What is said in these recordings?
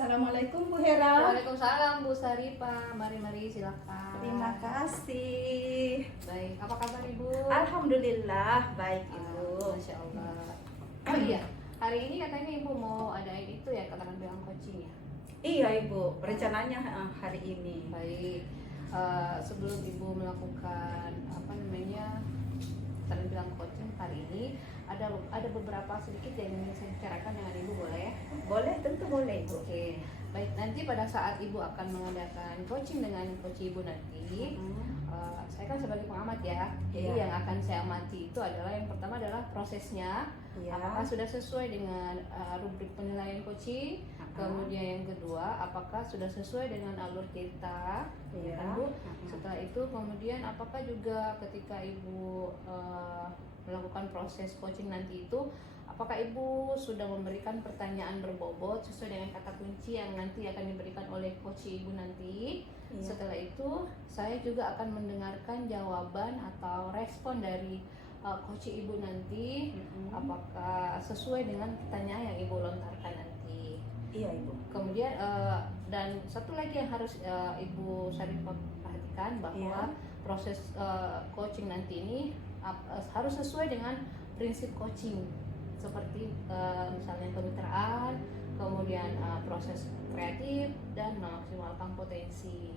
Assalamualaikum Bu Hera. Waalaikumsalam Bu Saripah. Mari silakan. Terima kasih. Baik, apa kabar Ibu? Alhamdulillah baik Ibu. Masya Allah. Oh iya, hari ini katanya Ibu mau adain itu ya, katakan bilang coaching ya. Iya Ibu, rencananya hari ini. Baik. Sebelum Ibu melakukan bilang coaching hari ini, ada beberapa sedikit yang ingin saya bicarakan dengan Ibu, boleh ya? Boleh, tentu boleh Ibu. Oke. Baik, nanti pada saat Ibu akan mengadakan coaching dengan coach Ibu nanti, saya kan sebagai pengamat ya. Jadi yang akan saya amati itu adalah yang pertama adalah prosesnya, apakah sudah sesuai dengan rubrik penilaian coaching. Kemudian yang kedua, apakah sudah sesuai dengan alur kita, kan Bu? Setelah itu kemudian apakah juga ketika Ibu melakukan proses coaching nanti itu, apakah Ibu sudah memberikan pertanyaan berbobot sesuai dengan kata kunci yang nanti akan diberikan oleh coach Ibu nanti. Setelah itu saya juga akan mendengarkan jawaban atau respon dari coach Ibu nanti, apakah sesuai dengan pertanyaan yang Ibu lontarkan nanti. Iya Ibu. Kemudian dan satu lagi yang harus Ibu Saripah perhatikan bahwa proses coaching nanti ini harus sesuai dengan prinsip coaching, seperti misalnya kemitraan, kemudian proses kreatif dan memaksimalkan potensi.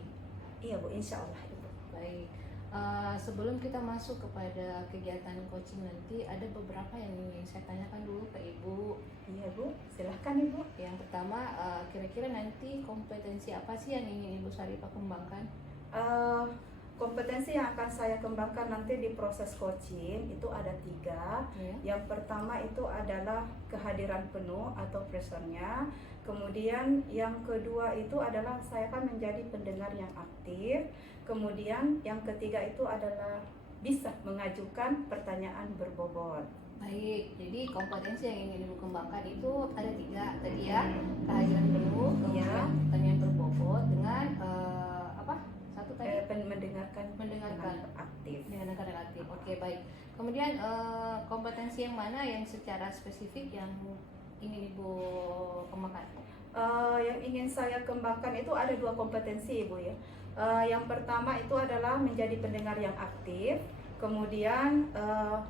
Iya Bu, insya Allah Ibu. Baik. Sebelum kita masuk kepada kegiatan coaching nanti, ada beberapa yang ingin saya tanyakan dulu ke Ibu. Iya Bu, silahkan Ibu. Yang pertama, kira-kira nanti kompetensi apa sih yang ingin Ibu Saripah kembangkan? Kompetensi yang akan saya kembangkan nanti di proses coaching itu ada 3. Yang pertama itu adalah kehadiran penuh atau presence-nya. Kemudian yang kedua itu adalah saya akan menjadi pendengar yang aktif. Kemudian yang ketiga itu adalah bisa mengajukan pertanyaan berbobot. Baik, jadi kompetensi yang ingin Ibu kembangkan itu ada 3 tadi ya. Kehadiran penuh, kemudian pertanyaan berbobot dengan satu tadi mendengarkan aktif. Oke, baik. Kemudian kompetensi yang mana yang secara spesifik yang ingin Ibu kembangkan? Yang ingin saya kembangkan itu ada 2 kompetensi Ibu ya. Yang pertama itu adalah menjadi pendengar yang aktif, kemudian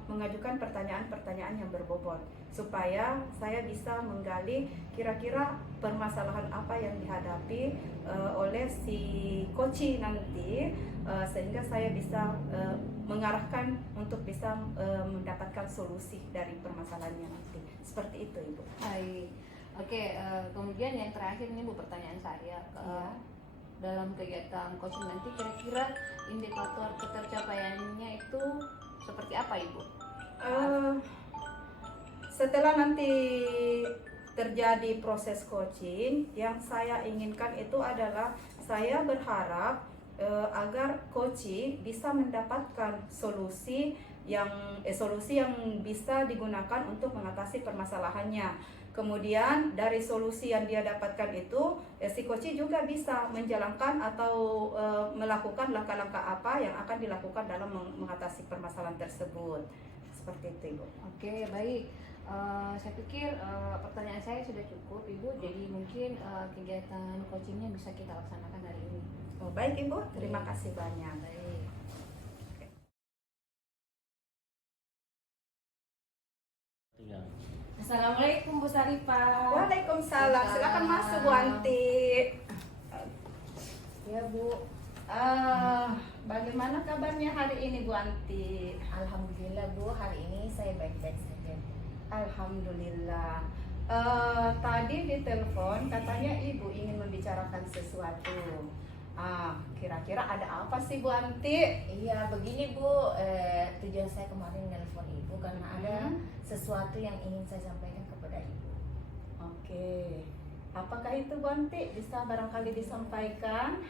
mengajukan pertanyaan-pertanyaan yang berbobot supaya saya bisa menggali kira-kira permasalahan apa yang dihadapi oleh si coach nanti, sehingga saya bisa mengarahkan untuk bisa mendapatkan solusi dari permasalahannya nanti. Seperti itu Ibu. Baik. Oke, kemudian yang terakhir ini Bu, pertanyaan saya dalam kegiatan coaching nanti, kira-kira indikator ketercapaiannya itu seperti apa Ibu? Setelah nanti terjadi proses coaching, yang saya inginkan itu adalah saya berharap agar coaching bisa mendapatkan solusi yang bisa digunakan untuk mengatasi permasalahannya. Kemudian dari solusi yang dia dapatkan itu, si coach juga bisa menjalankan atau melakukan langkah-langkah apa yang akan dilakukan dalam mengatasi permasalahan tersebut. Seperti itu Ibu. Oke, baik. Saya pikir pertanyaan saya sudah cukup Ibu, jadi mungkin kegiatan coachingnya bisa kita laksanakan hari ini. Oh, baik Ibu, terima kasih banyak. Baik. Assalamualaikum Bu Saripah. Waalaikumsalam. Silakan masuk Bu Anti. Ya Bu. Bagaimana kabarnya hari ini Bu Anti? Alhamdulillah Bu, hari ini saya baik-baik saja. Alhamdulillah. Tadi di telepon katanya Ibu ingin membicarakan sesuatu. Kira-kira ada apa sih Bu Anti? Iya begini Bu, tujuan saya kemarin nelpon Ibu karena ada sesuatu yang ingin saya sampaikan kepada Ibu. Oke. Apakah itu Bu Anti? Bisa barangkali disampaikan?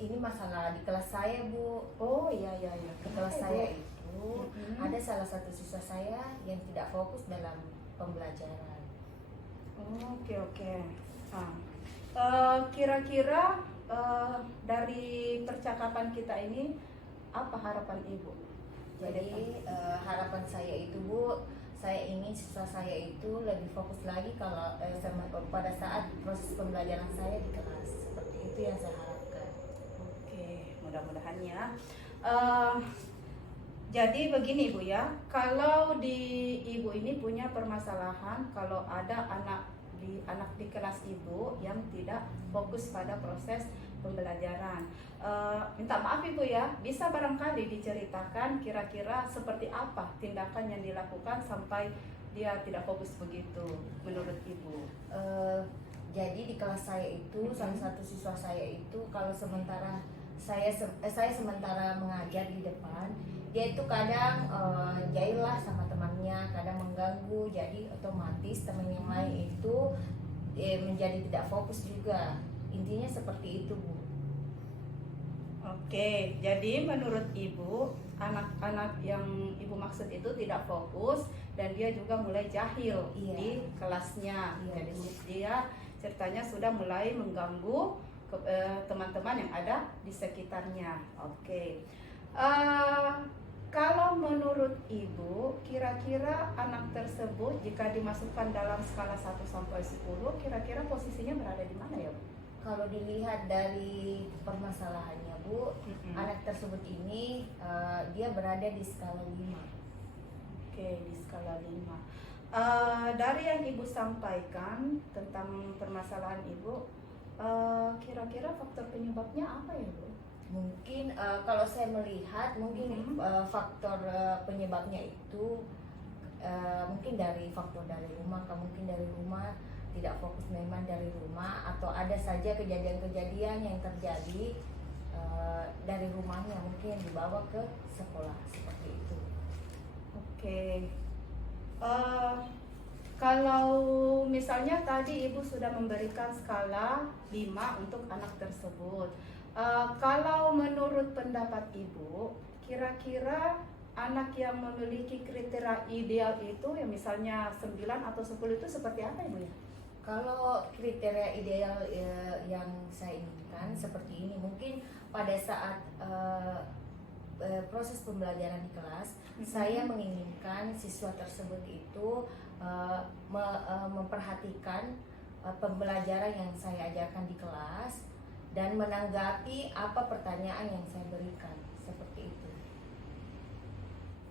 Ini masalah di kelas saya Bu. Oh iya. Di kelas saya itu ada salah satu siswa saya yang tidak fokus dalam pembelajaran. Oke. Kira-kira dari percakapan kita ini apa harapan Ibu? Jadi harapan saya itu Bu, saya ingin siswa saya itu lebih fokus lagi kalau pada saat proses pembelajaran saya di kelas. Seperti itu yang saya harapkan. Oke, mudah-mudahan ya. Jadi begini Bu ya, kalau di Ibu ini punya permasalahan kalau ada anak di kelas Ibu yang tidak fokus pada proses pembelajaran. Minta maaf Ibu ya, bisa barangkali diceritakan kira-kira seperti apa tindakan yang dilakukan sampai dia tidak fokus begitu menurut Ibu? Jadi di kelas saya itu salah satu siswa saya itu kalau sementara saya sementara mengajar di depan, dia itu kadang jahillah sama temannya, kadang mengganggu, jadi otomatis teman yang lain itu menjadi tidak fokus juga. Intinya seperti itu Bu. Oke, jadi menurut Ibu, anak-anak yang Ibu maksud itu tidak fokus dan dia juga mulai jahil di kelasnya. Iya, Jadi Bu. dia ceritanya sudah mulai mengganggu teman-teman yang ada di sekitarnya. Oke. Kalau menurut Ibu, kira-kira anak tersebut jika dimasukkan dalam skala 1 sampai 10, kira-kira posisinya berada di mana ya Bu? Kalau dilihat dari permasalahannya Bu, anak tersebut ini dia berada di skala 5. Oke, di skala 5. Dari yang Ibu sampaikan tentang permasalahan Ibu, kira-kira faktor penyebabnya apa ya Bu? Mungkin kalau saya melihat mungkin faktor penyebabnya itu mungkin dari faktor dari rumah, mungkin dari rumah tidak fokus memang dari rumah, atau ada saja kejadian-kejadian yang terjadi dari rumahnya mungkin dibawa ke sekolah seperti itu. Oke. Kalau misalnya tadi Ibu sudah memberikan skala 5 untuk anak tersebut. Kalau menurut pendapat Ibu, kira-kira anak yang memiliki kriteria ideal itu yang misalnya 9 atau 10 itu seperti apa Ibu ya? Kalau kriteria ideal yang saya inginkan seperti ini, mungkin pada saat proses pembelajaran di kelas, saya menginginkan siswa tersebut itu memperhatikan pembelajaran yang saya ajarkan di kelas dan menanggapi apa pertanyaan yang saya berikan, seperti itu.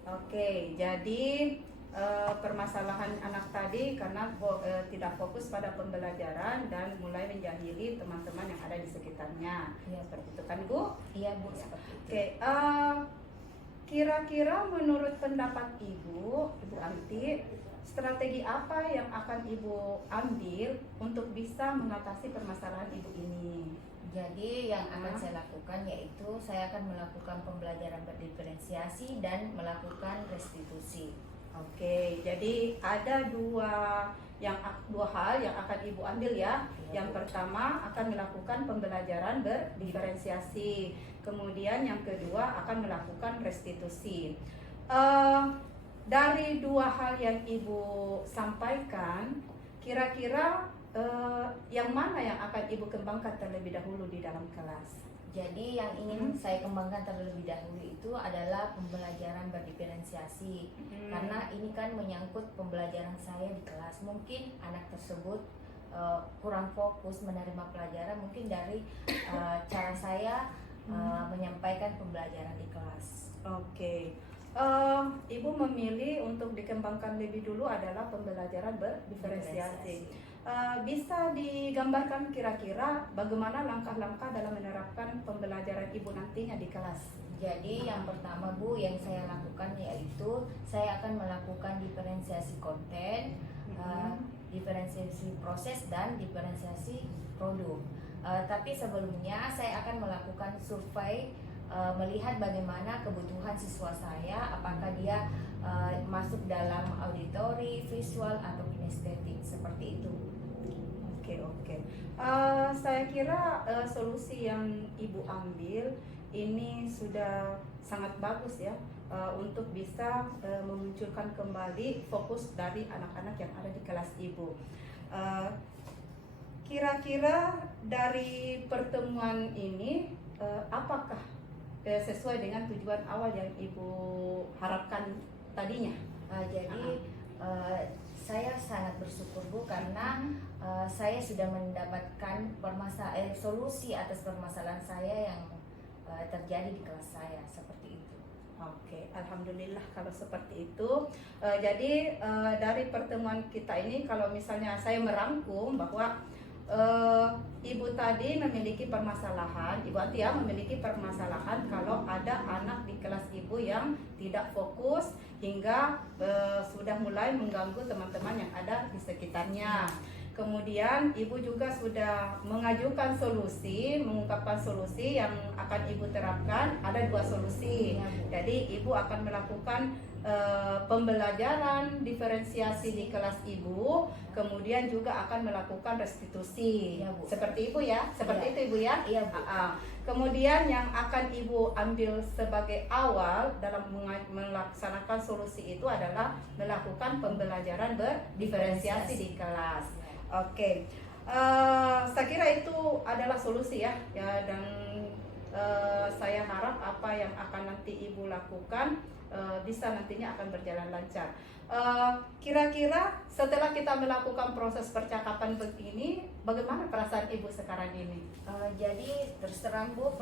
Oke, jadi permasalahan anak tadi karena tidak fokus pada pembelajaran dan mulai menjahili teman-teman yang ada di sekitarnya. Iya, Seperti itu kan Bu? Iya Bu, seperti itu. Oke, kira-kira menurut pendapat Ibu Anti, strategi apa yang akan Ibu ambil untuk bisa mengatasi permasalahan Ibu ini? Jadi yang akan saya lakukan yaitu saya akan melakukan pembelajaran berdiferensiasi dan melakukan restitusi. Oke, jadi ada dua hal yang akan Ibu ambil ya. Yang pertama akan melakukan pembelajaran berdiferensiasi. Kemudian yang kedua akan melakukan restitusi. Dari dua hal yang Ibu sampaikan, kira-kira yang mana yang akan Ibu kembangkan terlebih dahulu di dalam kelas? Jadi yang ingin saya kembangkan terlebih dahulu itu adalah pembelajaran berdiferensiasi. Karena ini kan menyangkut pembelajaran saya di kelas. Mungkin anak tersebut kurang fokus menerima pelajaran mungkin dari cara saya menyampaikan pembelajaran di kelas. Oke. Ibu memilih untuk dikembangkan lebih dulu adalah pembelajaran berdiferensiasi. Bisa digambarkan kira-kira bagaimana langkah-langkah dalam menerapkan pembelajaran Ibu nantinya di kelas? Jadi yang pertama Bu yang saya lakukan yaitu saya akan melakukan diferensiasi konten, diferensiasi proses dan diferensiasi produk. Tapi sebelumnya saya akan melakukan survei melihat bagaimana kebutuhan siswa saya, apakah dia masuk dalam auditori, visual atau kinestetik seperti itu. Oke. Saya kira solusi yang Ibu ambil ini sudah sangat bagus ya untuk bisa memunculkan kembali fokus dari anak-anak yang ada di kelas Ibu. Kira-kira dari pertemuan ini apakah sesuai dengan tujuan awal yang Ibu harapkan tadinya? Jadi Saya sangat bersyukur Bu karena saya sudah mendapatkan solusi atas permasalahan saya yang terjadi di kelas saya seperti itu. Oke, alhamdulillah kalau seperti itu. Jadi dari pertemuan kita ini, kalau misalnya saya merangkum bahwa ibu tadi memiliki permasalahan, ibu Atia memiliki permasalahan kalau ada anak di kelas ibu yang tidak fokus hingga sudah mulai mengganggu teman-teman yang ada di sekitarnya. Kemudian ibu juga sudah mengajukan solusi, mengungkapkan solusi yang akan ibu terapkan. Ada 2 solusi. Jadi ibu akan melakukan pembelajaran diferensiasi di kelas ibu, kemudian juga akan melakukan restitusi. Ya, Bu. Seperti ibu ya, seperti itu ibu ya. Iya Bu. Kemudian yang akan ibu ambil sebagai awal dalam melaksanakan solusi itu adalah melakukan pembelajaran berdiferensiasi di kelas. Oke, saya kira itu adalah solusi ya, dan saya harap apa yang akan nanti ibu lakukan bisa nantinya akan berjalan lancar. Kira-kira setelah kita melakukan proses percakapan begini, bagaimana perasaan ibu sekarang ini? Jadi terus terang Bu,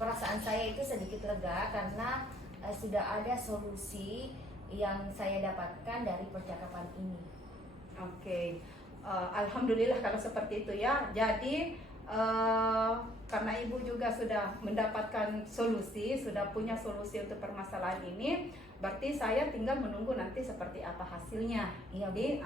perasaan saya itu sedikit lega karena sudah ada solusi yang saya dapatkan dari percakapan ini. Oke, alhamdulillah kalau seperti itu ya. Jadi karena ibu juga sudah mendapatkan solusi, sudah punya solusi untuk permasalahan ini, berarti saya tinggal menunggu nanti seperti apa hasilnya. Iya, Bu.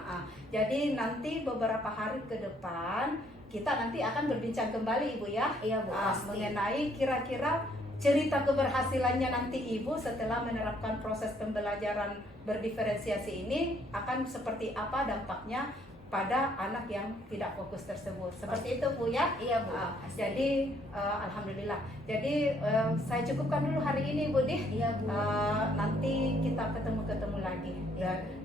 Jadi nanti beberapa hari ke depan kita nanti akan berbincang kembali ibu ya. Iya Bu, pasti. Mengenai kira-kira cerita keberhasilannya nanti ibu setelah menerapkan proses pembelajaran berdiferensiasi ini akan seperti apa dampaknya pada anak yang tidak fokus tersebut. Seperti itu Bu ya. Iya Bu. Jadi alhamdulillah. Jadi saya cukupkan dulu hari ini Bu Dih. Iya Bu. Nanti kita ketemu lagi.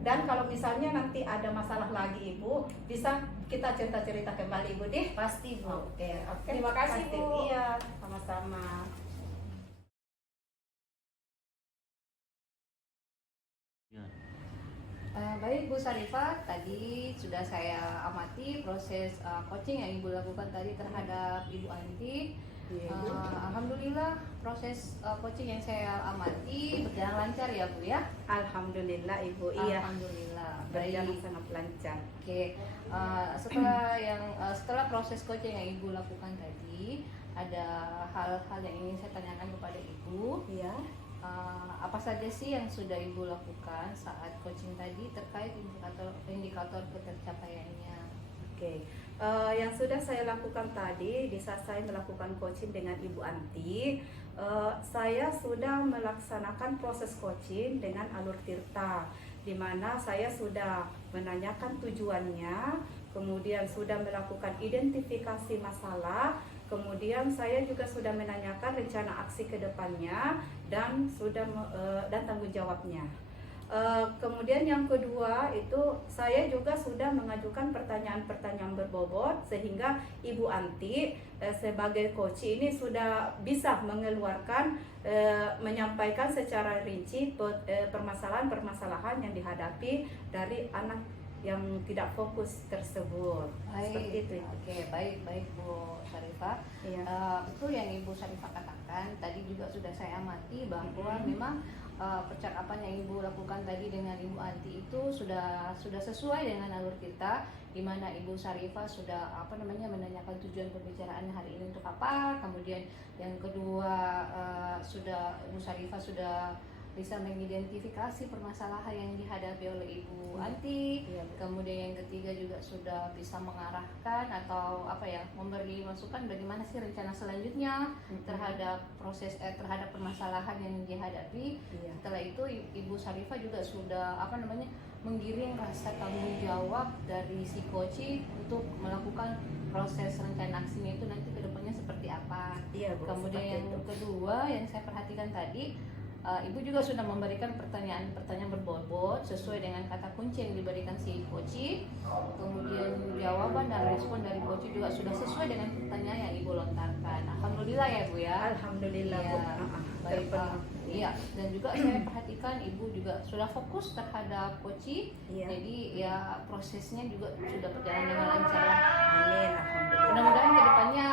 Dan kalau misalnya nanti ada masalah lagi Ibu, bisa kita cerita kembali Ibu Dih. Pasti Bu. Oke. Terima kasih, Pasti. Bu. Iya, sama-sama. Baik Bu Sarifah, tadi sudah saya amati proses coaching yang Ibu lakukan tadi terhadap Ibu Anti. Alhamdulillah proses coaching yang saya amati berjalan lancar ya Bu ya. Alhamdulillah Ibu. Iya. Alhamdulillah. Berjalan Baik. sangat lancar. Oke. Setelah proses coaching yang Ibu lakukan tadi, ada hal-hal yang ingin saya tanyakan kepada Ibu. Iya. Apa saja sih yang sudah Ibu lakukan saat coaching tadi terkait indikator ketercapaiannya? Oke, yang sudah saya lakukan tadi di saat saya melakukan coaching dengan Ibu Anti, saya sudah melaksanakan proses coaching dengan alur Tirta, di mana saya sudah menanyakan tujuannya, kemudian sudah melakukan identifikasi masalah, kemudian saya juga sudah menanyakan rencana aksi ke depannya dan tanggung jawabnya. Kemudian yang kedua itu saya juga sudah mengajukan pertanyaan-pertanyaan berbobot sehingga Ibu Anti sebagai coach ini sudah bisa mengeluarkan menyampaikan secara rinci permasalahan-permasalahan yang dihadapi dari anak yang tidak fokus tersebut. Baik. Seperti itu. Oke, baik Bu Sarifah. Iya. Betul yang Ibu Sarifah katakan tadi juga sudah saya amati bahwa memang percakapan yang Ibu lakukan tadi dengan Ibu Anti itu sudah sesuai dengan alur kita, di mana Ibu Sarifah sudah menanyakan tujuan pembicaraan hari ini untuk apa. Kemudian yang kedua Ibu Sarifah sudah bisa mengidentifikasi permasalahan yang dihadapi oleh Ibu Anti. Kemudian yang ketiga juga sudah bisa mengarahkan atau memberi masukan bagaimana sih rencana selanjutnya terhadap terhadap permasalahan yang dihadapi. Setelah itu Ibu Sarifah juga sudah menggiring rasa tanggung jawab dari si coach untuk melakukan proses rencana aksinya itu nanti kedepannya seperti apa. Kemudian yang kedua yang saya perhatikan tadi, Ibu juga sudah memberikan pertanyaan berbobot sesuai dengan kata kunci yang diberikan si coach. Kemudian jawaban dan respon dari coach juga sudah sesuai dengan pertanyaan yang Ibu lontarkan. Alhamdulillah alhamdulillah ya Bu ya. Alhamdulillah Iya, Bu. baik, Terpenuhi. iya, dan juga saya perhatikan Ibu juga sudah fokus terhadap coaching. Iya. Jadi ya prosesnya juga sudah berjalan dengan lancar lah. Amin. Alhamdulillah. Mudah-mudahan kedepannya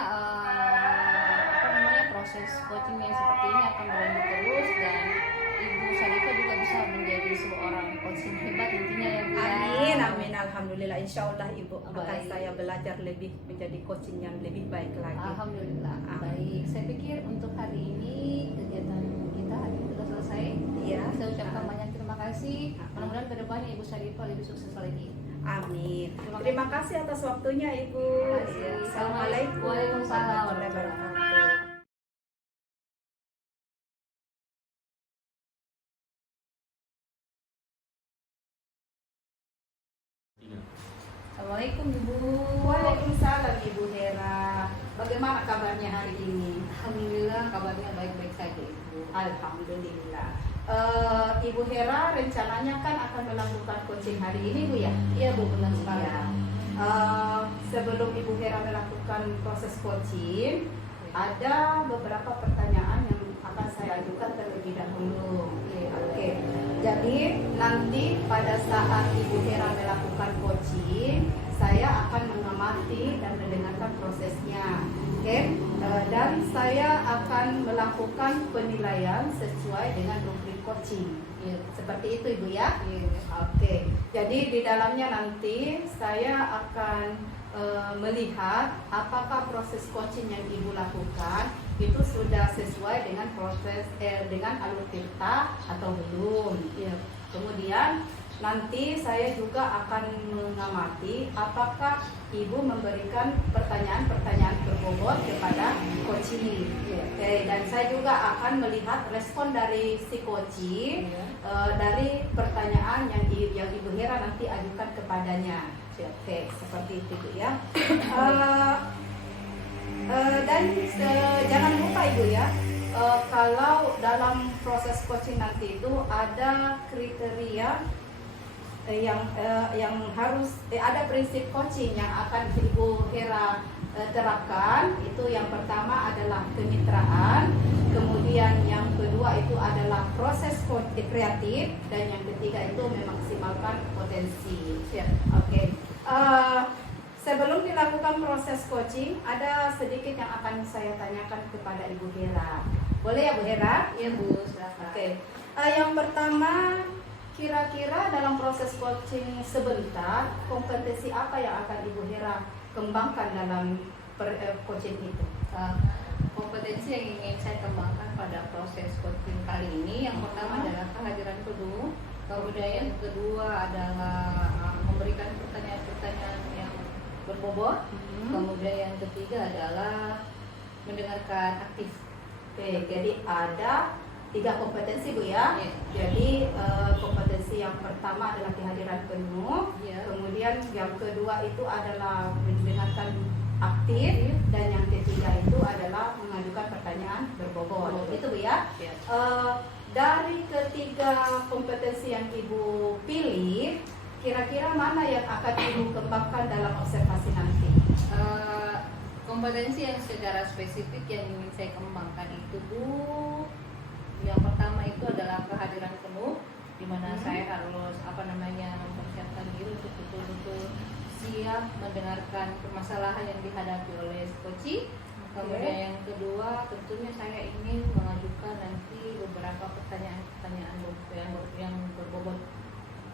proses coaching yang seperti ini akan berlanjut terus, dan Ibu Syarifah juga bisa menjadi seorang coaching hebat nantinya ya Bu. Amin, amin, alhamdulillah. Insya Allah Ibu akan Baik. saya belajar lebih menjadi coaching yang lebih baik lagi. Alhamdulillah. Amin. Baik, saya pikir untuk hari ini kegiatan kita hari ini sudah selesai. Iya. Saya ucapkan banyak terima kasih. Mudah-mudahan kedepannya Ibu Syarifah lebih sukses lagi. Amin. Terima Terima kasih atas waktunya Ibu. Terima kasih. Assalamualaikum Waalaikumsalam warahmatullahi wabarakatuh. Assalamualaikum Ibu. Waalaikumsalam Ibu Hera. Bagaimana kabarnya hari ini? Alhamdulillah kabarnya baik-baik saja Ibu. Alhamdulillah. Ibu Hera rencananya kan akan melakukan coaching hari ini Bu ya? Iya Bu, benar sekali. Iya. Sebelum Ibu Hera melakukan proses coaching, ada beberapa pertanyaan yang akan saya ajukan terlebih dahulu. Oke. Jadi nanti pada saat Ibu Hera melakukan coaching, saya akan mengamati dan mendengarkan prosesnya. Oke. Dan saya akan melakukan penilaian sesuai dengan rubrik coaching. Iya. Seperti itu Ibu ya? Iya. Oke, jadi di dalamnya nanti saya akan melihat apakah proses coaching yang Ibu lakukan itu sudah sesuai dengan proses dengan alur tirta atau belum. Iya. Kemudian nanti saya juga akan mengamati apakah Ibu memberikan pertanyaan-pertanyaan berbobot kepada coaching. Oke, dan saya juga akan melihat respon dari si coaching dari pertanyaan yang Ibu Hera nanti ajukan kepadanya. Oke, seperti itu Bu ya. Dan jangan lupa Ibu ya, kalau dalam proses coaching nanti itu ada kriteria yang harus ada prinsip coaching yang akan Ibu Hera terapkan. Itu yang pertama adalah kemitraan, kemudian yang kedua itu adalah proses kreatif, dan yang ketiga itu memaksimalkan potensi. Oke. Sebelum dilakukan proses coaching, ada sedikit yang akan saya tanyakan kepada Ibu Hera. Boleh ya Bu Hera? Iya Bu, silakan. Oke. Yang pertama, kira-kira dalam proses coaching sebentar, kompetensi apa yang akan Ibu Hera kembangkan dalam coaching itu? Kompetensi yang ingin saya kembangkan pada proses coaching kali ini, yang pertama adalah kehadiran penuh, kemudian yang kedua adalah memberikan pertanyaan-pertanyaan yang berbobot, kemudian yang ketiga adalah mendengarkan aktif. Oke, jadi ada 3 kompetensi Bu ya. Iya. Jadi kompetensi yang pertama adalah kehadiran penuh, Iya. kemudian yang kedua itu adalah mendengarkan aktif, dan yang ketiga itu adalah mengajukan pertanyaan berbobot. Itu Bu ya. Iya. Dari ketiga kompetensi yang Ibu pilih, kira-kira mana yang akan Ibu kembangkan dalam observasi nanti? Kompetensi yang secara spesifik yang ingin saya kembangkan itu Bu, yang pertama itu adalah kehadiran penuh, di mana saya harus mempersiapkan diri untuk betul-betul siap mendengarkan permasalahan yang dihadapi oleh coaching. Kemudian yang kedua, tentunya saya ingin mengajukan nanti beberapa pertanyaan-pertanyaan yang berbobot.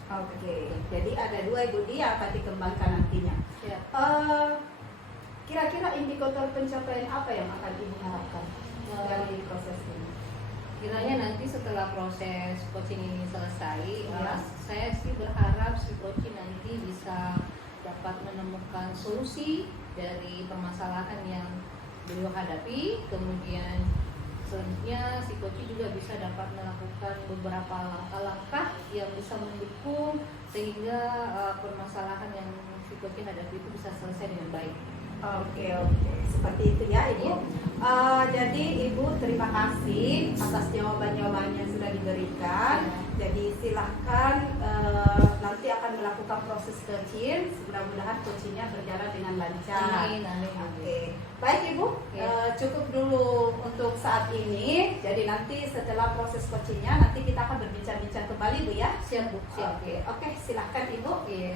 Oke, jadi ada 2 Ibu yang akan dikembangkan nantinya. Ya. Kira-kira indikator pencapaian apa yang akan Ibu harapkan dari proses ini? Kiranya nanti setelah proses coaching ini selesai, Ya. saya sih berharap si coaching nanti bisa dapat menemukan solusi dari permasalahan yang beliau hadapi. Kemudian selanjutnya si coaching juga bisa dapat melakukan beberapa langkah-langkah yang bisa mendukung sehingga permasalahan yang si coaching hadapi itu bisa selesai dengan baik. Oke, seperti itu ya Ibu. Jadi Ibu terima kasih atas jawaban-jawaban yang sudah diberikan. Jadi silahkan nanti akan melakukan proses coaching. Mudah-mudahan coachingnya berjalan dengan lancar. Amin, amin. Oke, baik Ibu. Ya. Cukup dulu untuk saat ini. Jadi nanti setelah proses coachingnya nanti kita akan berbincang-bincang kembali Bu ya. Siap Bu, siap. Oke, silahkan Ibu. Oke.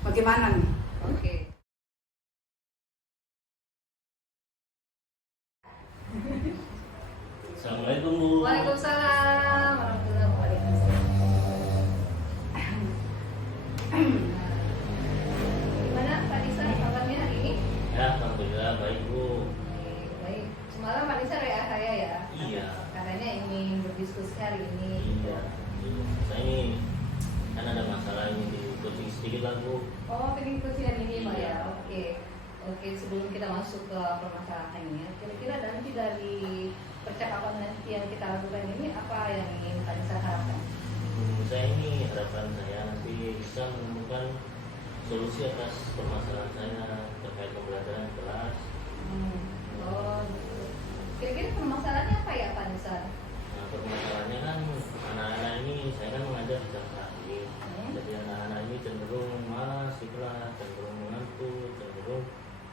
Bagaimana nih? Oke. Assalamualaikum Bu. Waalaikumsalam warahmatullahi wabarakatuh. Gimana Pak Nisa kabarnya hari ini? Ya, alhamdulillah baik Bu. Baik. Semalam Pak Nisa WA saya ya. Iya. Katanya ingin berdiskusi hari ini. Iya. Saya ini kan ada masalah ini di coaching sedikit lah Bu. Oh, pengen diskusi hari ini Pak ya. Oke, sebelum kita masuk ke permasalahannya, kira-kira nanti dari percakapan nanti yang kita lakukan ini apa yang ingin Pak Nisa harapkan? Saya ini harapan saya nanti bisa menemukan solusi atas permasalahan saya terkait pembelajaran di kelas. Oh, gitu. Kira-kira permasalahannya apa ya Pak Nisa? Nah, permasalahannya kan anak-anak ini saya kan mengajar sejak terakhir. Jadi anak-anak ini cenderung malas di kelas, cenderung mengantuk, cenderung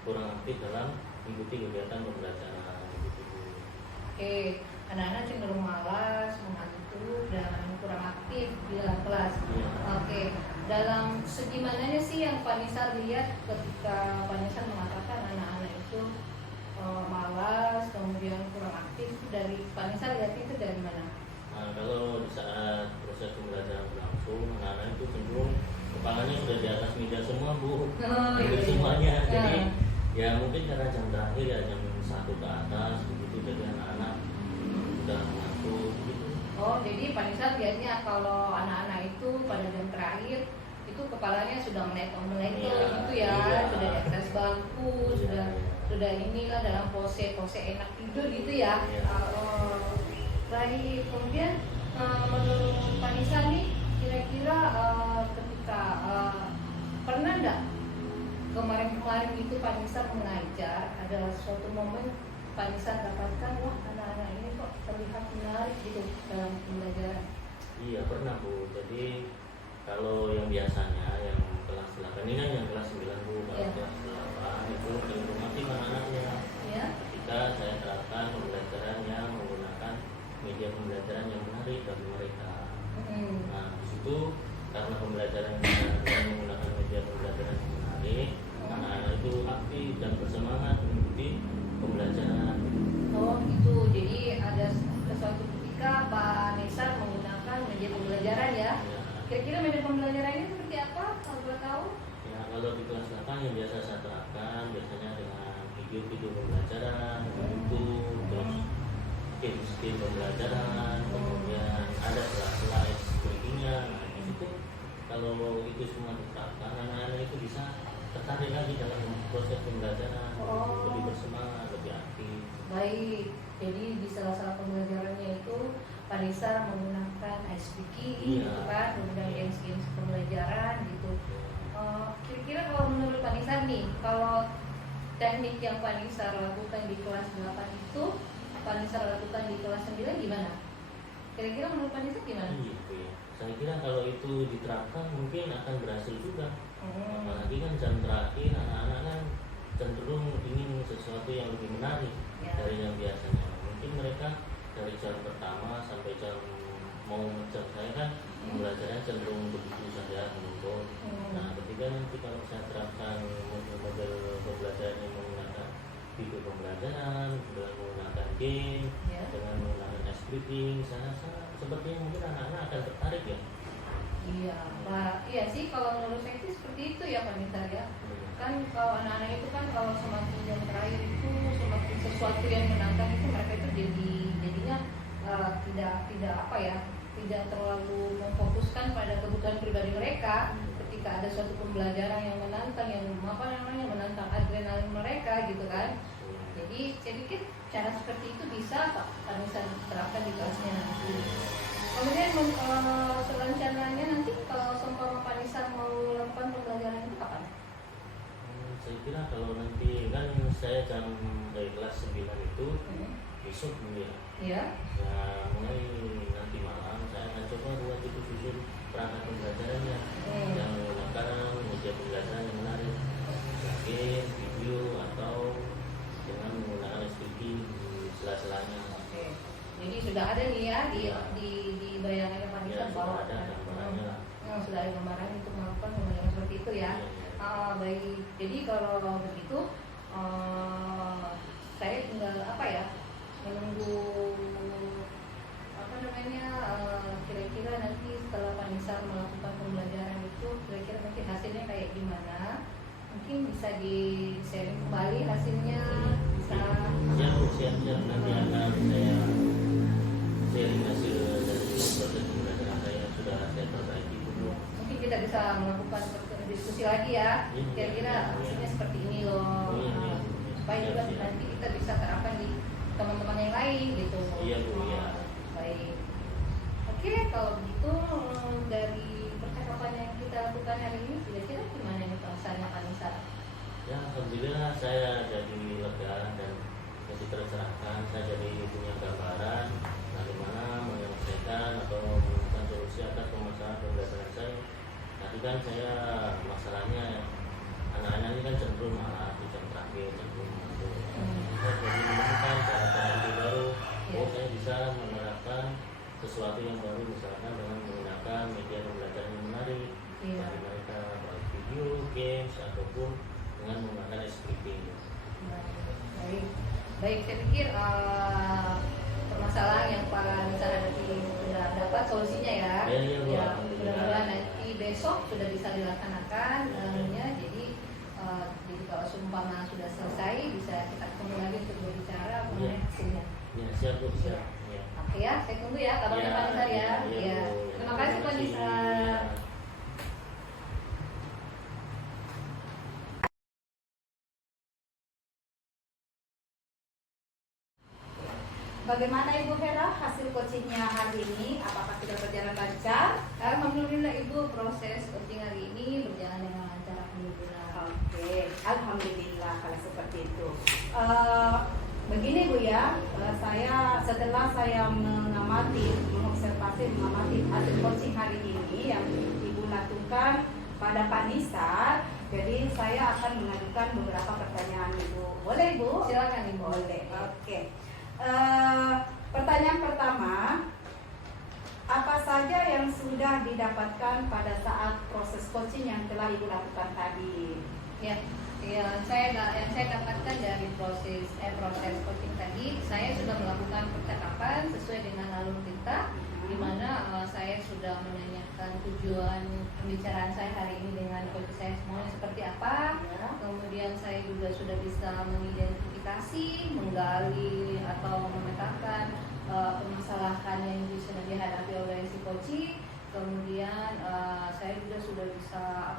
kurang aktif dalam mengikuti kegiatan pembelajaran gitu. Oke, anak-anak cenderung malas, mengantuk, dan kurang aktif di dalam kelas. Iya. Oke, dalam segi mananya sih yang Pak Nisa lihat ketika Pak Nisa mengatakan anak-anak itu malas, kemudian kurang aktif, dari Pak Nisa lihat itu dari mana? Nah, kalau di saat proses pembelajaran berlangsung, anak-anak itu cenderung kepalanya sudah di atas meja semua Bu, iya. semuanya. Jadi ya mungkin karena jam terakhir ya jam 1 ke atas begitu, jadi anak-anak sudah mengantuk gitu. Oh, jadi Pak Nisa lihatnya kalau anak-anak itu pada jam terakhir itu kepalanya sudah meleto-meleto Iya, gitu ya, iya. sudah di atas bangku, Iya, sudah inilah dalam pose enak tidur gitu ya. Iya. Oh, baik. Kemudian menurut Pak Nisa nih, kira-kira ketika pernah nggak kemarin-kemarin itu Pak Nisa mengajar, ada suatu momen Pak Nisa dapatkan, wah anak-anak ini kok terlihat menarik gitu dalam pembelajaran? Iya pernah Bu. Jadi kalau yang biasanya yang kelas 8 ini kan yang kelas 9 Bu, kalau Iya. kelas 8 itu cenderung aktif anak-anaknya. Ya. Ketika saya terapkan pembelajaran yang menggunakan media pembelajaran yang menarik bagi mereka. Nah, di situ karena pembelajarannya yang menggunakan media pembelajaran yang menarik, anak-anak itu aktif dan bersemangat mengikuti pembelajaran. Oh gitu, jadi ada sesuatu ketika Pak Nisa menggunakan media pembelajaran ya. Ya, Kira-kira media pembelajaran ini seperti apa kalau boleh tahu? ya kalau di kelas 8 yang biasa saya terapkan biasanya dengan video-video pembelajaran, YouTube, terus game pembelajaran, kemudian ada slide speakingnya. Nah di situ kalau itu semua diterapkan, anak-anak itu bisa tertarik lagi dalam proses pembelajaran, Oh. lebih bersemangat, lebih aktif. Baik, jadi di salah-salah pembelajarannya itu Pak Nisa menggunakan iSpeaking Iya. gitu kan, kemudian games-games pembelajaran gitu. Kira-kira kalau menurut Pak Nisa nih, kalau teknik yang Pak Nisa lakukan di kelas 8 itu Pak Nisa lakukan di kelas 9 gimana? Kira-kira menurut Pak Nisa gimana? Gitu ya. Saya kira kalau itu diterapkan mungkin akan berhasil juga. Hmm. Apalagi kan jam terakhir anak-anak kan cenderung ingin sesuatu yang lebih menarik Ya. dari yang biasanya. Mungkin mereka dari jam pertama sampai jam mau ngejam saya kan pembelajarannya cenderung begitu saja menurun. Nah, ketika nanti kalau saya terapkan model pembelajaran yang menggunakan video pembelajaran, dengan menggunakan game, Ya. dengan menggunakan iSpeaking, saya rasa sepertinya mungkin anak-anak akan tertarik ya. Iya, Pak. Iya sih kalau menurut saya sih seperti itu ya Pak Nisa ya. Kan kalau anak-anak itu kan kalau semakin jam terakhir itu semakin sesuatu yang menantang itu mereka itu jadinya tidak apa ya, tidak terlalu memfokuskan pada kebutuhan pribadi mereka. Ketika ada suatu pembelajaran yang menantang, yang apa namanya menantang adrenalin mereka gitu kan. Jadi saya pikir cara seperti itu bisa Pak Nisa diterapkan di kelasnya nanti. Kemudian rencananya nanti kalau seumpama Pak Nisa mau lakukan pembelajaran itu kapan? Saya kira kalau nanti kan saya jam dari kelas 9 itu besok ya. Iya. Ya mulai nanti malam saya akan coba buat itu susun perangkat pembelajarannya yang menggunakan media pembelajaran yang menarik, game, video atau dengan menggunakan SPG sudah ada nih ya di bayangannya Pak Nisa Ya, sudah bahwa ada gambarannya lah. sudah ada gambaran untuk melakukan pembelajaran seperti itu ya. Baik, jadi kalau begitu saya tinggal menunggu kira-kira nanti setelah Pak Nisa melakukan pembelajaran itu kira-kira nanti hasilnya kayak gimana, mungkin bisa di sharing kembali hasilnya, bisa Siap nanti akan saya sharing hasil dari proses pembelajaran saya sudah saya perbaiki dulu. mungkin kita bisa melakukan diskusi lagi ya, kira-kira hasilnya seperti ini loh. Supaya juga nanti kita bisa terapkan di teman-teman yang lain gitu. Iya Bu, ya. Baik. Oke, kalau begitu dari percakapan yang kita lakukan hari ini kira-kira gimana nih perasaannya Pak Nisa? Ya, alhamdulillah saya jadi lega dan jadi tercerahkan. Saya jadi punya gambaran bagaimana menyelesaikan atau menemukan solusi atas permasalahan pembelajaran saya. Tadi kan saya masalahnya anak-anak ini kan cenderung malah di jam terakhir cenderung ngantuk. Saya jadi menemukan cara-cara yang baru. Saya bisa menerapkan sesuatu yang baru, misalkan dengan menggunakan media pembelajaran yang menarik bagi mereka, baik video, games ataupun dengan menggunakan scripting. Baik, saya pikir permasalahan yang para Nisa tadi sudah dapat solusinya ya. Ya, mudah-mudahan nanti besok sudah bisa dilaksanakan. Jadi kalau seumpama sudah selesai bisa kita ketemu lagi untuk berbicara mengenai hasilnya. Ya, siap Bu, siap. Ya. Oke ya, saya tunggu ya kabarnya Pak Nisa ya. Ya, Bu. Terima kasih Pak Nisa. Ya. Bagaimana Ibu Hera hasil coachingnya hari ini? Apakah sudah berjalan lancar? Alhamdulillah Ibu, proses coaching hari ini berjalan dengan lancar alhamdulillah. Oke, alhamdulillah kalau seperti itu. Begini Bu ya, setelah saya mengobservasi hasil coaching hari ini yang Ibu lakukan pada Pak Nisa, jadi saya akan mengajukan beberapa pertanyaan Ibu. Boleh Ibu? Silakan Ibu. Boleh. Oke. Pertanyaan pertama, apa saja yang sudah didapatkan pada saat proses coaching yang telah Ibu lakukan tadi? Ya, yang saya dapatkan dari proses coaching tadi, saya sudah melakukan percakapan sesuai dengan alur cerita, di mana saya sudah menanyakan tujuan pembicaraan saya hari ini dengan coach saya semuanya seperti apa. Kemudian saya juga sudah bisa mengidentifikasi, menggali atau memetakan permasalahan yang bisa dihadapi oleh si coach. Kemudian saya juga sudah bisa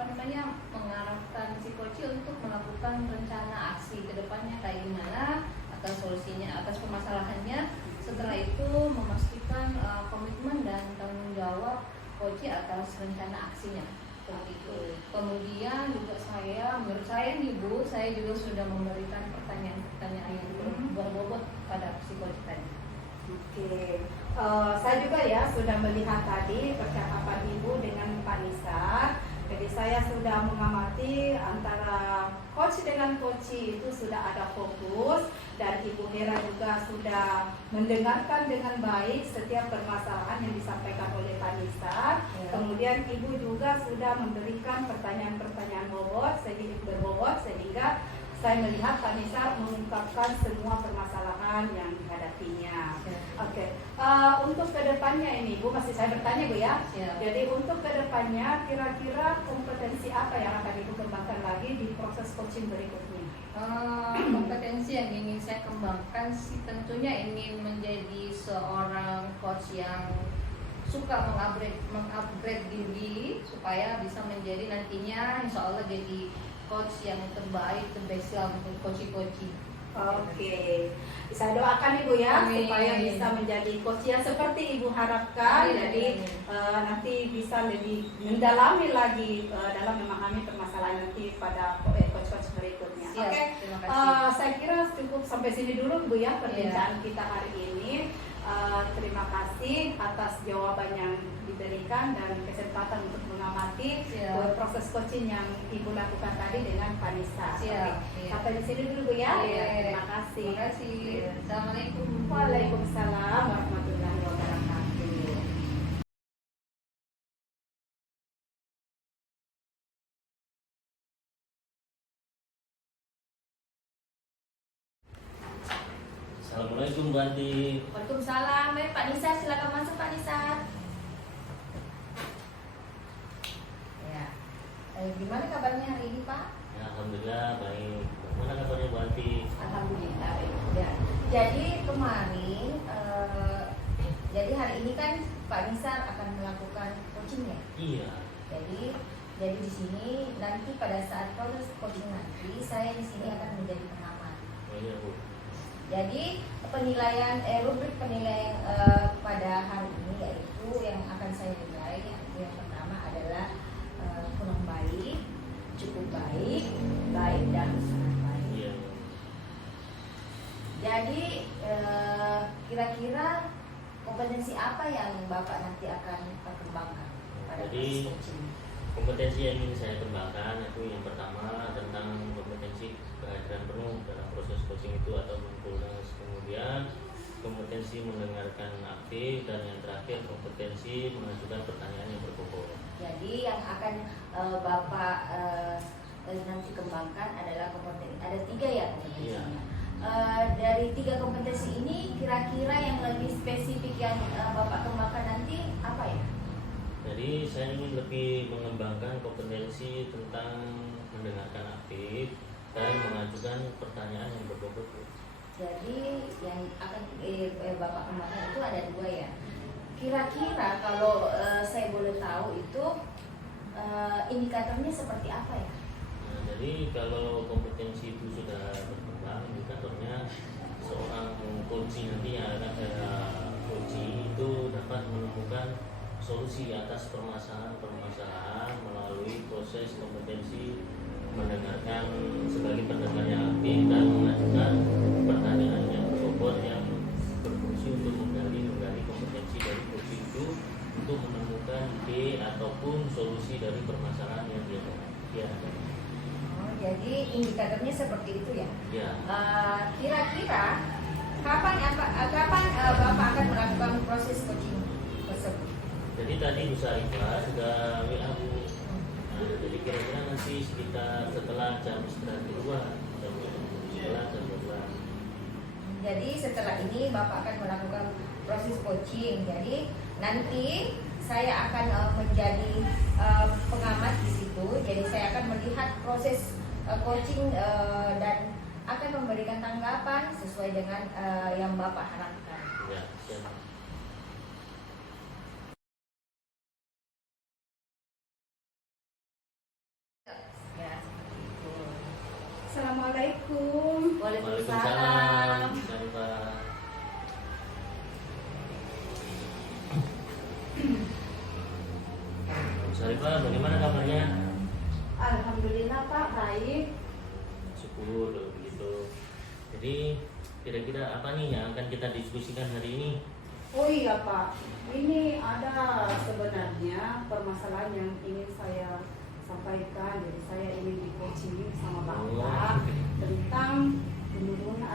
mengarahkan si coach untuk melakukan rencana aksi ke depannya kayak gimana atas solusinya, atas permasalahannya. Setelah itu memastikan komitmen dan tanggung jawab coach atas rencana aksinya. Begitu. Kemudian juga menurut saya nih Bu, saya juga sudah memberikan pertanyaan-pertanyaan yang berbobot pada si coach tadi. Oke, saya juga ya sudah melihat tadi percakapan Ibu dengan Pak Nisa. Jadi saya sudah mengamati antara coach dengan coach itu sudah ada fokus, dan Ibu Hera juga sudah mendengarkan dengan baik setiap permasalahan yang disampaikan oleh Pak Nisa. Kemudian Ibu juga sudah memberikan pertanyaan-pertanyaan berbobot sehingga saya melihat Pak Nisa mengungkapkan semua permasalahan yang dihadapinya. Oke. Untuk kedepannya ini Bu, masih saya bertanya Bu ya. Jadi untuk kedepannya kira-kira kompetensi apa yang akan Ibu kembangkan lagi di proses coaching berikutnya? Kompetensi yang ingin saya kembangkan sih tentunya ingin menjadi seorang coach yang suka mengupgrade diri supaya bisa menjadi nantinya insya Allah jadi coach yang terbaik, terbest lah untuk coach-coach. Oke, saya doakan Ibu ya. Amin. Supaya bisa menjadi coach yang seperti Ibu harapkan. Amin. Jadi nanti bisa lebih mendalami lagi dalam memahami permasalahan nanti pada coach-coach berikutnya. Siap, Oke, terima kasih. saya kira cukup sampai sini dulu Bu ya perbincangan kita hari ini. terima kasih atas jawaban yang diberikan dan kesempatan untuk mengamati Siap. proses coaching yang Ibu lakukan tadi dengan Pak Nisa. Siap, Oke. iya. Sampai di sini dulu Bu ya. Iya. Terima kasih. Terima kasih. Iya. Assalamualaikum. Waalaikumsalam warahmatullahi wabarakatuh. Assalamualaikum Bu Anti. Waalaikumsalam. Baik Pak Nisa, silakan masuk Pak Nisa. Ya. Gimana kabarnya hari ini Pak? Ya, alhamdulillah baik. Bagaimana kabarnya Bu Anti? Alhamdulillah baik. Ya. Jadi kemarin, jadi hari ini kan Pak Nisa akan melakukan coaching ya. Iya. Jadi di sini nanti pada saat proses coaching nanti saya di sini akan menjadi pengamat. Oh iya Bu. Jadi penilaian rubrik penilaian pada hari ini yaitu yang akan saya nilai yang pertama adalah kurang baik, cukup baik, baik dan sangat baik. Iya. Jadi kira-kira kompetensi apa yang Bapak nanti akan perkembangkan pada Jadi, proses coaching? Kompetensi yang ingin saya kembangkan itu yang pertama tentang kompetensi kehadiran penuh dalam proses coaching itu atau mindfulness. Kemudian kompetensi mendengarkan aktif dan yang terakhir kompetensi mengajukan pertanyaan yang berbobot. Jadi yang akan Bapak nanti kembangkan adalah kompetensi. Ada 3 ya kompetensinya. Dari 3 kompetensi ini kira-kira yang lebih spesifik yang Bapak kembangkan nanti apa ya? Jadi saya ingin lebih mengembangkan kompetensi tentang mendengarkan aktif dan mengajukan pertanyaan yang berbobot. Jadi yang akan Bapak kembangkan itu ada 2 ya. Kira-kira kalau saya boleh tahu itu indikatornya seperti apa ya? Nah, jadi kalau kompetensi itu sudah berkembang, indikatornya seorang coaching nanti yang akan saya coaching itu dapat menemukan solusi atas permasalahan melalui proses kompetensi mendengarkan sebagai pendengar yang aktif dan mengajukan pertanyaan yang berbobot yang berfungsi untuk menggali kompetensi dari coach itu untuk menemukan ide ataupun solusi dari permasalahan yang dia hadapi. Oh, jadi indikatornya seperti itu ya. Ya. Kira-kira kapan Bapak akan melakukan proses coaching tersebut? Jadi tadi Bu Sarifah sudah WA Bu. Nah, jadi kira-kira nanti sekitar setelah jam istirahat kedua, setelah jam 12. Jadi setelah ini Bapak akan melakukan proses coaching. Jadi nanti saya akan menjadi pengamat di situ. Jadi saya akan melihat proses coaching dan akan memberikan tanggapan sesuai dengan yang Bapak harapkan. Ya, siap. Ya, seperti itu. Assalamualaikum. Waalaikumsalam. Bu Sarifah. Bu Sarifah, bagaimana kabarnya? Alhamdulillah Pak, baik. Syukur kalau begitu. Jadi kira-kira apa nih yang akan kita diskusikan hari ini? Oh iya Pak, ini ada sebenarnya permasalahan yang ingin saya sampaikan. Jadi saya ingin di coaching sama Bapak tentang penurunan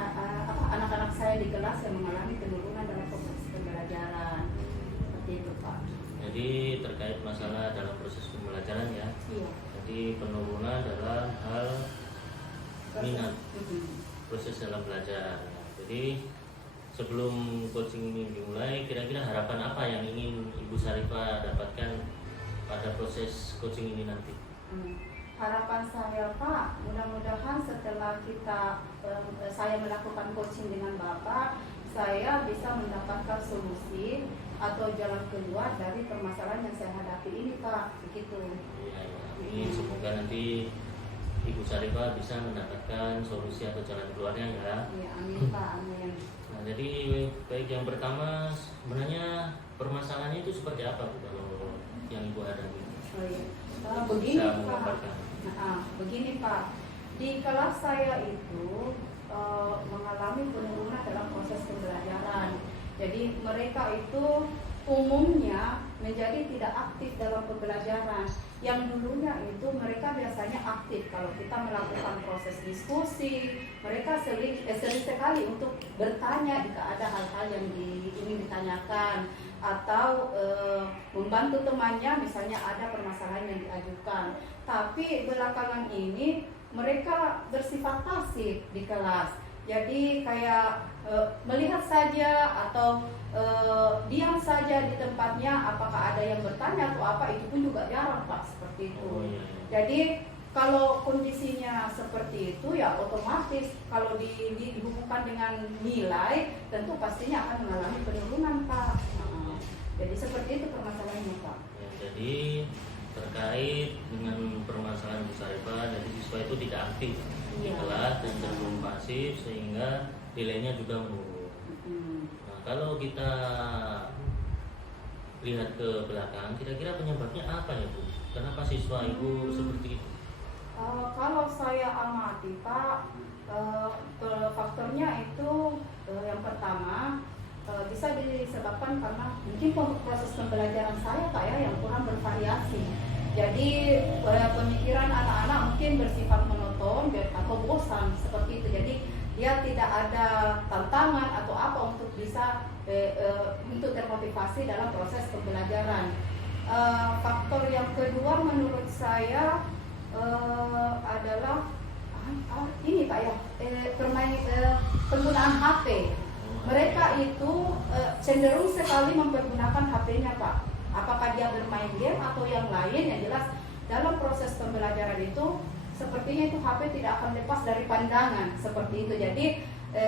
anak-anak saya di kelas yang mengalami penurunan dalam proses pembelajaran. Seperti itu Pak. Jadi terkait masalah dalam proses pembelajaran ya. Iya. Jadi penurunan dalam hal minat proses dalam belajar. Jadi sebelum coaching ini dimulai, kira-kira harapan apa yang ingin Ibu Sarifah dapatkan pada proses coaching ini nanti? Harapan saya Pak, mudah-mudahan setelah saya melakukan coaching dengan Bapak, saya bisa mendapatkan solusi atau jalan keluar dari permasalahan yang saya hadapi ini Pak, begitu. Ya, ini semoga nanti Ibu Sarifah bisa mendapatkan solusi atau jalan keluarnya ya. Ya, amin Pak, amin. Nah, jadi baik yang pertama sebenarnya permasalahannya itu seperti apa Bu kalau yang Ibu hadapi? Oh, iya. Ibu Begini bisa Pak, menggambarkan. begini Pak, di kelas saya itu mengalami penurunan dalam proses pembelajaran. Jadi mereka itu umumnya menjadi tidak aktif dalam pembelajaran. Yang dulunya itu mereka biasanya aktif kalau kita melakukan proses diskusi, mereka sering sekali untuk bertanya jika ada hal-hal yang ingin ditanyakan, atau membantu temannya misalnya ada permasalahan yang diajukan. Tapi belakangan ini mereka bersifat pasif di kelas. Jadi kayak melihat saja atau diam saja di tempatnya, apakah ada yang bertanya atau apa, itu pun juga jarang Pak, seperti itu. Oh, iya. Jadi kalau kondisinya seperti itu ya otomatis kalau dihubungkan dengan nilai tentu pastinya akan mengalami penurunan Pak. Jadi seperti itu permasalahannya Pak. Ya, jadi terkait dengan permasalahan Bu Sarifah, jadi siswa itu tidak aktif di Iya. kelas dan cenderung pasif sehingga nilainya juga menurun. Nah, kalau kita lihat ke belakang, kira-kira penyebabnya apa ya Bu? Kenapa siswa Ibu seperti itu? Kalau saya amati Pak, faktornya itu yang pertama bisa disebabkan karena mungkin proses pembelajaran saya Pak ya yang kurang bervariasi. Jadi pemikiran anak-anak mungkin bersifat monoton atau bosan seperti itu. Jadi dia tidak ada tantangan atau apa untuk bisa untuk termotivasi dalam proses pembelajaran. Faktor yang kedua menurut saya adalah ini Pak ya, penggunaan HP. Mereka itu cenderung sekali mempergunakan HP-nya Pak. Apakah dia bermain game atau yang lain, yang jelas dalam proses pembelajaran itu sepertinya itu HP tidak akan lepas dari pandangan seperti itu. Jadi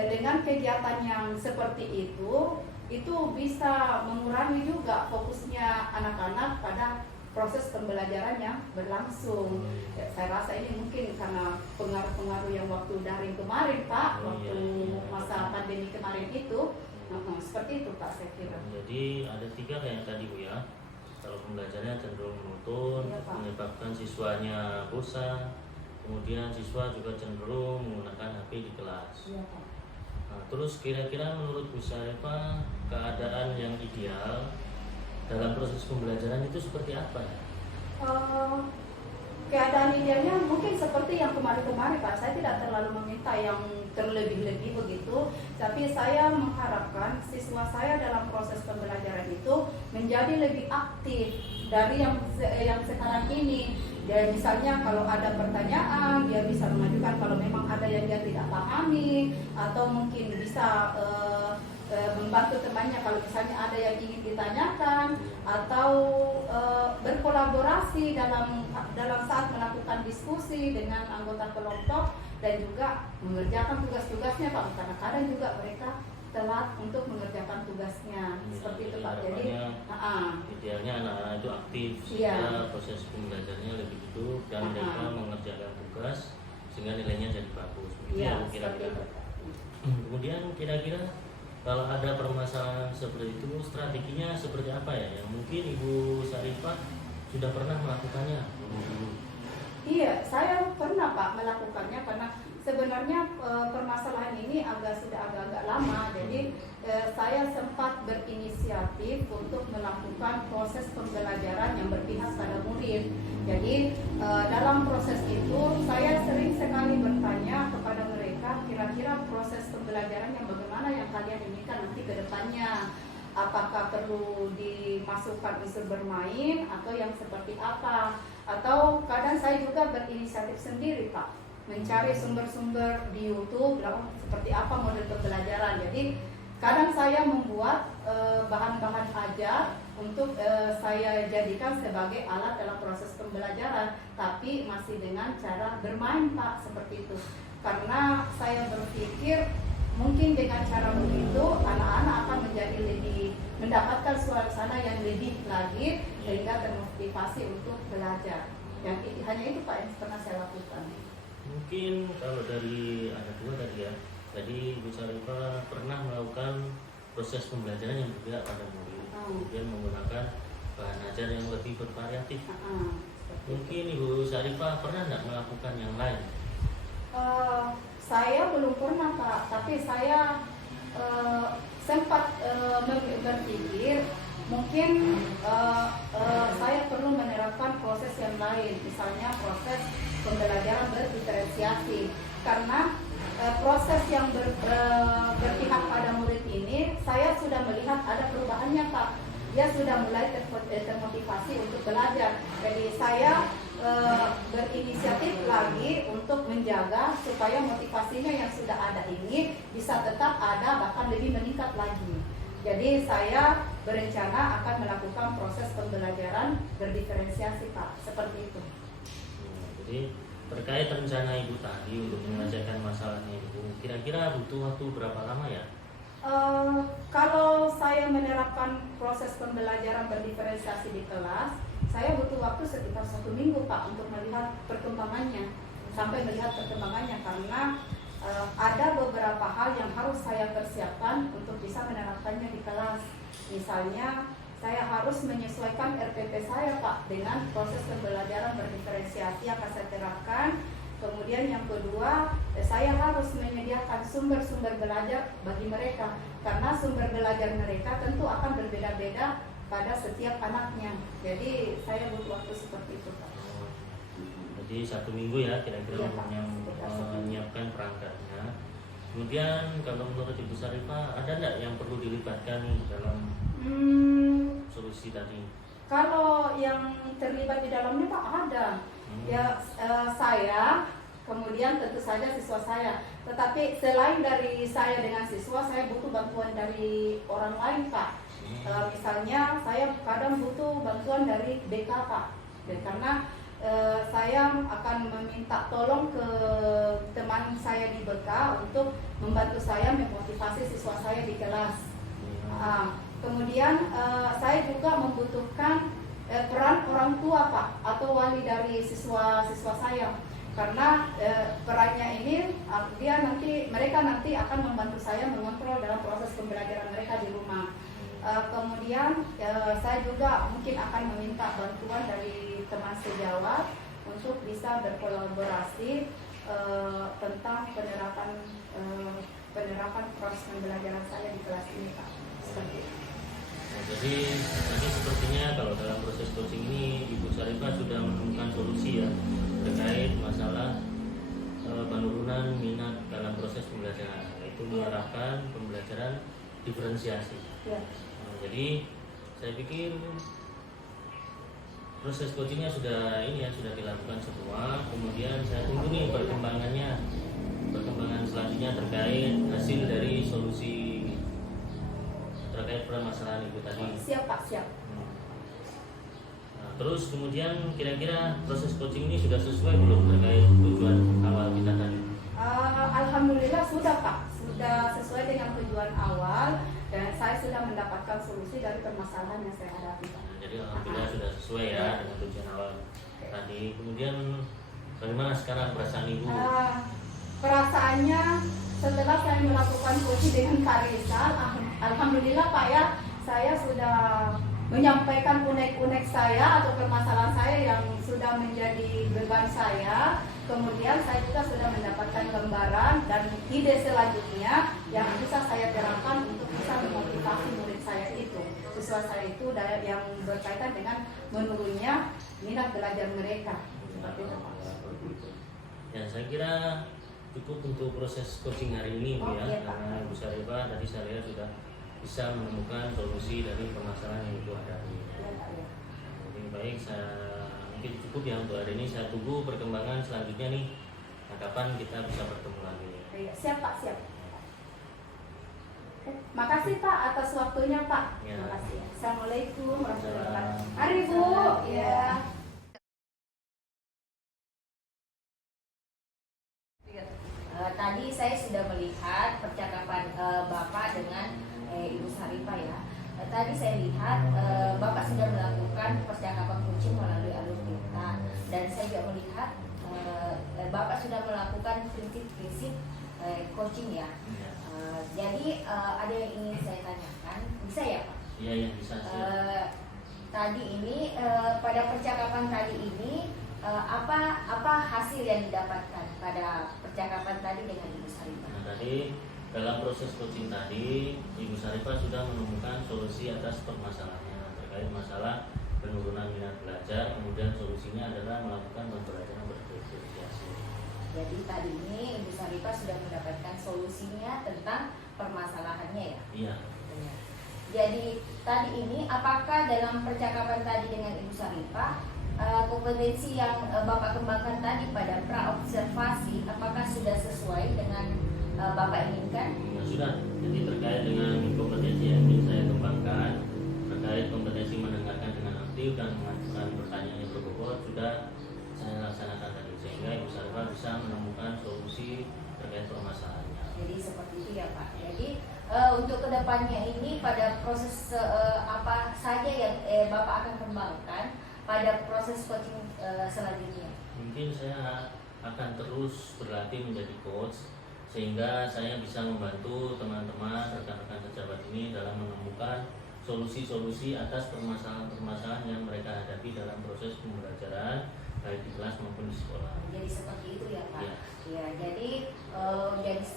dengan kegiatan yang seperti itu bisa mengurangi juga fokusnya anak-anak pada proses pembelajaran yang berlangsung. Saya rasa ini mungkin karena pengaruh-pengaruh yang waktu daring kemarin Pak, waktu masa pandemi kemarin itu, seperti itu Pak saya kira. Jadi ada 3 kayak tadi Bu ya. Kalau pembelajarannya cenderung monoton, Iya, Pak. menyebabkan siswanya bosan, kemudian siswa juga cenderung menggunakan HP di kelas. Iya Pak. Nah, terus kira-kira menurut Bu Sarifah keadaan yang ideal dalam proses pembelajaran itu seperti apa ya? Keadaan idealnya mungkin seperti yang kemarin-kemarin Pak. Saya tidak terlalu meminta yang terlebih-lebih begitu, tapi saya mengharapkan siswa saya dalam proses pembelajaran itu menjadi lebih aktif dari yang sekarang ini. Dan misalnya kalau ada pertanyaan, dia bisa mengajukan kalau memang ada yang dia tidak pahami, atau mungkin bisa membantu temannya kalau misalnya ada yang ingin ditanyakan, atau berkolaborasi dalam saat melakukan diskusi dengan anggota kelompok, dan juga mengerjakan tugas-tugasnya Pak. Karena kadang juga mereka telat untuk mengerjakan tugasnya seperti itu Pak. Jadi idealnya anak-anak itu aktif sehingga proses pembelajarannya lebih hidup dan mereka mengerjakan tugas sehingga nilainya jadi bagus. Iya, kira-kira. Kemudian kira-kira kalau ada permasalahan seperti itu, strateginya seperti apa ya? Yang mungkin Ibu Sarifah sudah pernah melakukannya dulu. Iya, saya pernah Pak melakukannya karena sebenarnya permasalahan ini sudah agak-agak lama. Jadi saya sempat berinisiatif untuk melakukan proses pembelajaran yang berpihak pada murid. Jadi dalam proses itu saya sering sekali bertanya kepada mereka, kira-kira proses pembelajaran yang bagaimana yang kalian inginkan nanti ke depannya. Apakah perlu dimasukkan unsur bermain atau yang seperti apa? Atau kadang saya juga berinisiatif sendiri Pak, mencari sumber-sumber di YouTube seperti apa model pembelajaran. Jadi kadang saya membuat bahan-bahan ajar untuk saya jadikan sebagai alat dalam proses pembelajaran, tapi masih dengan cara bermain Pak, seperti itu. Karena saya berpikir mungkin dengan cara begitu anak-anak akan menjadi lebih mendapatkan suasana yang lebih lagi sehingga termotivasi untuk belajar. Hanya itu Pak yang pernah saya lakukan. Mungkin kalau dari ada 2 tadi ya. Tadi Bu Sarifah pernah melakukan proses pembelajaran yang berbeda pada murid, kemudian menggunakan bahan ajar yang lebih bervariatif. Mungkin Ibu Sarifah pernah nggak melakukan yang lain? Saya belum pernah Pak, tapi saya sempat berpikir mungkin saya perlu menerapkan proses yang lain, misalnya proses pembelajaran berdiferensiasi, karena proses yang berpihak pada murid ini saya sudah melihat ada perubahannya Kak. Dia sudah mulai termotivasi untuk belajar. Jadi saya berinisiatif lagi untuk menjaga supaya motivasinya yang sudah ada ini bisa tetap ada, bahkan lebih meningkat lagi. Jadi saya berencana akan melakukan proses pembelajaran berdiferensiasi Pak, seperti itu. Jadi terkait rencana Ibu tadi untuk menyelesaikan masalahnya Ibu, kira-kira butuh waktu berapa lama ya? Kalau saya menerapkan proses pembelajaran berdiferensiasi di kelas, saya butuh waktu sekitar 1 minggu Pak untuk melihat perkembangannya, sampai melihat perkembangannya, karena ada beberapa hal yang harus saya persiapkan untuk bisa menerapkannya di kelas. Misalnya saya harus menyesuaikan RPP saya Pak dengan proses pembelajaran berdiferensiasi yang akan saya terapkan. Kemudian yang kedua, saya harus menyediakan sumber-sumber belajar bagi mereka, karena sumber belajar mereka tentu akan berbeda-beda pada setiap anaknya. Jadi saya butuh waktu seperti itu Pak. Jadi 1 minggu ya kira-kira Iya, Pak. menyiapkan perangkatnya. Kemudian kalau menurut Ibu Sarifah ada nggak yang perlu dilibatkan nih dalam solusi tadi? Kalau yang terlibat di dalamnya Pak ada. Ya saya, kemudian tentu saja siswa saya. Tetapi selain dari saya dengan siswa, saya butuh bantuan dari orang lain Pak. Misalnya saya kadang butuh bantuan dari BK Pak. Karena saya akan meminta tolong ke teman saya di BK untuk membantu saya memotivasi siswa saya di kelas. Kemudian saya juga membutuhkan peran orang tua Pak, atau wali dari siswa-siswa saya, karena perannya ini mereka nanti akan membantu saya mengontrol dalam proses pembelajaran mereka di rumah. Kemudian saya juga mungkin akan meminta bantuan dari teman sejawat untuk bisa berkolaborasi tentang penerapan proses pembelajaran saya di kelas ini Pak. Seperti itu. Nah, jadi tadi sepertinya kalau dalam proses coaching ini Ibu Sarifah sudah menemukan solusi ya terkait masalah penurunan minat dalam proses pembelajaran, yaitu menerapkan pembelajaran diferensiasi. Nah, jadi saya pikir proses coachingnya sudah dilakukan semua. Kemudian saya tunggu nih perkembangan selanjutnya terkait hasil dari solusi terkait permasalahan Ibu tadi. Siap Pak, siap. Nah, terus kemudian kira-kira proses coaching ini sudah sesuai belum terkait tujuan awal kita tadi? Alhamdulillah sudah Pak, sudah sesuai dengan tujuan awal, dan saya sudah mendapatkan solusi dari permasalahan yang saya hadapi Pak. Nah, jadi alhamdulillah sudah sesuai ya dengan tujuan awal tadi. Kemudian bagaimana sekarang perasaan Ibu? Perasaannya setelah saya melakukan coaching dengan Kak Rizal, alhamdulillah Pak ya, saya sudah menyampaikan unek-unek saya atau permasalahan saya yang sudah menjadi beban saya. Kemudian saya juga sudah mendapatkan gambaran dan ide selanjutnya yang bisa saya terapkan untuk bisa memotivasi murid saya itu, siswa saya itu, yang berkaitan dengan menurunnya minat belajar mereka. Seperti itu Pak. Ya, saya kira cukup untuk proses coaching hari ini Bu ya, Iya, Pak. karena Ibu Sarifah tadi saya lihat sudah bisa menemukan solusi dari permasalahan yang Ibu hadapi. Iya, Pak, ya. Jadi baik, saya mungkin cukup ya untuk hari ini. Saya tunggu perkembangan selanjutnya nih. Nah, kapan kita bisa bertemu lagi? Iya, siap Pak, siap. Makasih Pak atas waktunya Pak. Ya. Terima kasih. Assalamualaikum warahmatullahi wabarakatuh. Waalaikumsalam. Mari Bu. Ya. Tadi saya sudah melihat percakapan Bapak dengan Ibu Sarifah ya. Tadi saya lihat Bapak sudah melakukan percakapan coaching melalui alur kita, dan saya juga melihat Bapak sudah melakukan prinsip-prinsip coaching ya. Jadi ada yang ingin saya tanyakan, bisa ya Pak? Iya, ya, bisa. Tadi ini pada percakapan tadi ini apa hasil yang didapatkan pada percakapan tadi dengan Ibu Sarifah? Nah, tadi dalam proses coaching tadi Ibu Syarifah sudah menemukan solusi atas permasalahannya terkait masalah penurunan minat belajar, kemudian solusinya adalah melakukan pembelajaran berdiferensiasi. Jadi tadi ini Ibu Syarifah sudah mendapatkan solusinya tentang permasalahannya ya. Iya. Benar. Jadi tadi ini apakah dalam percakapan tadi dengan Ibu Syarifah kompetensi yang Bapak kembangkan tadi pada pra-observasi apakah sudah sesuai dengan Bapak inginkan? Nah, sudah. Jadi terkait dengan kompetensi yang ingin saya kembangkan, terkait kompetensi mendengarkan dengan aktif dan mengajukan pertanyaan yang berbobot sudah saya laksanakan tadi sehingga Ibu Syarifah bisa menemukan solusi terkait permasalahannya. Jadi seperti itu ya Pak. Jadi untuk kedepannya ini pada proses apa saja yang Bapak akan kembangkan pada proses coaching selanjutnya? Mungkin saya akan terus berlatih menjadi coach sehingga saya bisa membantu teman-teman rekan-rekan pejabat ini dalam menemukan solusi-solusi atas permasalahan-permasalahan yang mereka hadapi dalam proses pembelajaran baik di kelas maupun di sekolah. Jadi seperti itu ya Pak. Ya. Ya, jadi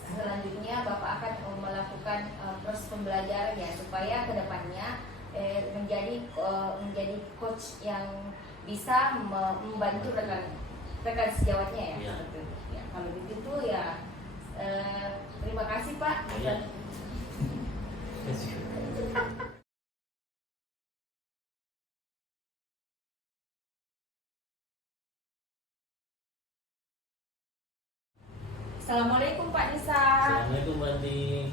selanjutnya Bapak akan melakukan proses pembelajaran ya supaya kedepannya menjadi coach yang bisa membantu rekan sejawatnya ya. Ya. Seperti itu. Ya, kalau begitu ya terima kasih Pak. Ya. Assalamualaikum Pak Nisa. Assalamualaikum Bu Anti.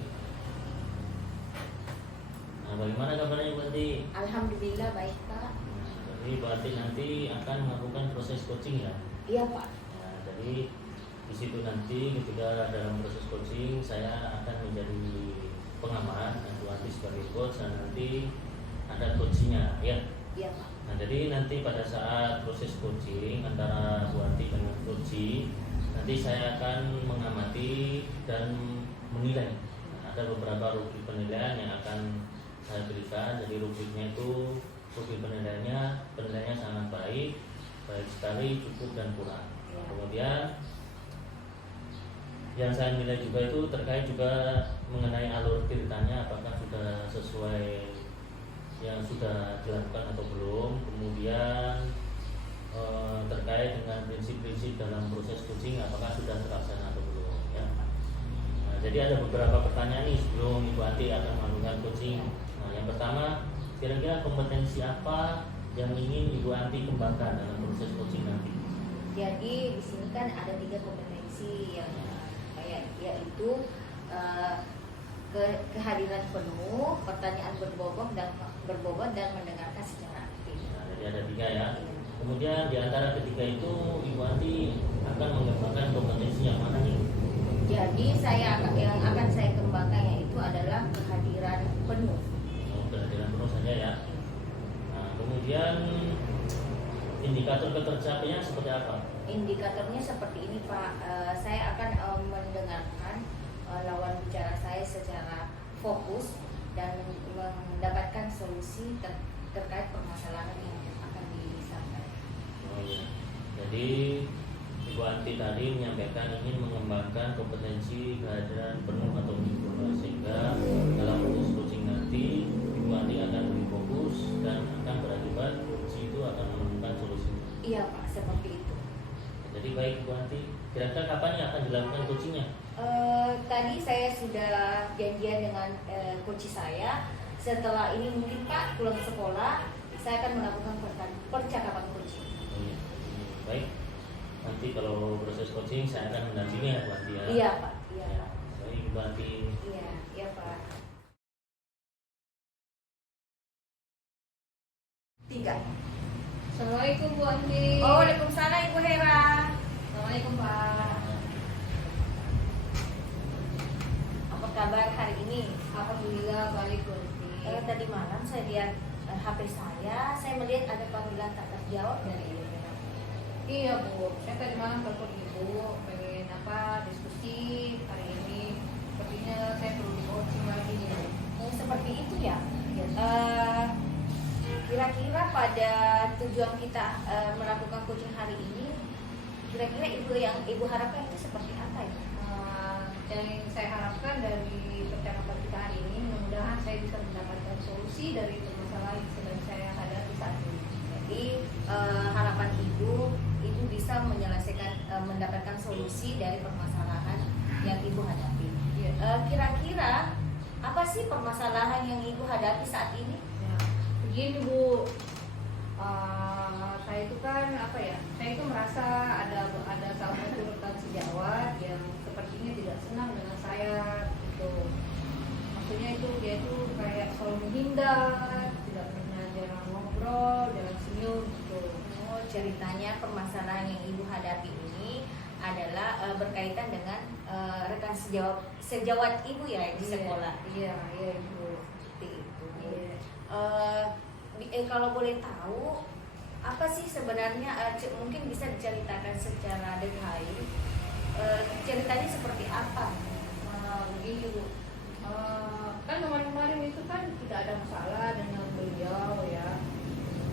Nah, bagaimana kabarnya Bu Anti? Alhamdulillah baik Pak. Nah, jadi Bu Anti nanti akan melakukan proses coaching ya. Iya Pak. Nah, jadi di situ nanti ketika dalam proses coaching saya akan menjadi pengamat dan Bu Anti sebagai coach dan nanti ada coachingnya ya. Iya Pak. Nah, jadi nanti pada saat proses coaching antara Bu Anti dengan coaching nanti saya akan mengamati dan menilai. Nah, ada beberapa rubrik penilaian yang akan saya berikan. Jadi rubriknya itu rubrik penilaiannya sangat baik sekali, cukup dan kurang. Nah, kemudian yang saya nilai juga itu terkait juga mengenai alur ceritanya apakah sudah sesuai yang sudah dilakukan atau belum. Kemudian terkait dengan prinsip-prinsip dalam proses coaching apakah sudah terlaksana atau belum ya. Nah, jadi ada beberapa pertanyaan nih sebelum Ibu Anti akan melakukan coaching. Nah, yang pertama, kira-kira kompetensi apa yang ingin Ibu Anti kembangkan dalam proses coaching nanti? Jadi di sini kan ada 3 kompetensi yang yaitu kehadiran penuh, pertanyaan berbobot dan mendengarkan secara aktif. Nah, jadi ada 3 ya. Kemudian di antara ketiga itu Ibu Anti akan mengembangkan kompetensi yang mana nih? Jadi yang akan saya kembangkan yaitu adalah kehadiran penuh. Oh, kehadiran penuh saja ya. Nah, kemudian indikator ketercapaiannya seperti apa? Indikatornya seperti ini Pak. Saya akan mendengarkan lawan bicara saya secara fokus dan mendapatkan solusi terkait permasalahan yang akan disampaikan. Oh iya. Jadi Ibu Anti tadi menyampaikan ingin mengembangkan kompetensi kehadiran penuh atau sempurna sehingga dalam proses coaching nanti Ibu Anti akan lebih fokus dan akan berakibat coach itu akan menemukan solusi. Iya Pak, seperti itu. Jadi baik Bu Anti, kira-kira kapan yang akan dilakukan coachingnya? Tadi saya sudah janjian dengan coach saya. Setelah ini mungkin Pak pulang sekolah, saya akan melakukan percakapan coaching. Oh, iya. Baik. Nanti kalau proses coaching saya akan mendampingi ya Bu Anti ya. Iya Pak. Iya Ya, Pak. baik Bu Anti. Iya Pak. 3. Assalamualaikum Bu Anti. Waalaikumsalam Ibu Hera. Assalamualaikum Pak. Apa kabar hari ini? Alhamdulillah baik Bu Anti. Tadi malam saya lihat HP saya melihat ada panggilan tak terjawab dari Ibu Hera. Iya Bu, saya tadi malam telepon Ibu pengen diskusi hari ini. Sepertinya saya perlu di coaching lagi nih. Seperti itu ya. Kira-kira pada tujuan kita melakukan coaching hari ini, kira-kira yang Ibu harapkan itu seperti apa ya? Yang saya harapkan dari percakapan kita hari ini, mudah-mudahan saya bisa mendapatkan solusi dari permasalahan yang sedang saya hadapi saat ini. Jadi harapan ibu bisa menyelesaikan mendapatkan solusi dari permasalahan yang ibu hadapi. Kira-kira apa sih permasalahan yang ibu hadapi saat ini? Ya, begini Bu, saya itu kan saya itu merasa ada salah satu rekan sejawat yang sepertinya tidak senang dengan saya gitu. Maksudnya itu dia itu kayak selalu menghindar, tidak pernah jarang ngobrol, jarang senyum gitu. Oh, ceritanya permasalahan yang ibu hadapi ini adalah berkaitan dengan rekan sejawat ibu ya di sekolah. Iya Ibu. Seperti itu. Iya. Kalau boleh tahu apa sih sebenarnya mungkin bisa diceritakan secara detail, ceritanya seperti apa? Begini Bu, kan kemarin-kemarin itu kan tidak ada masalah dengan beliau ya,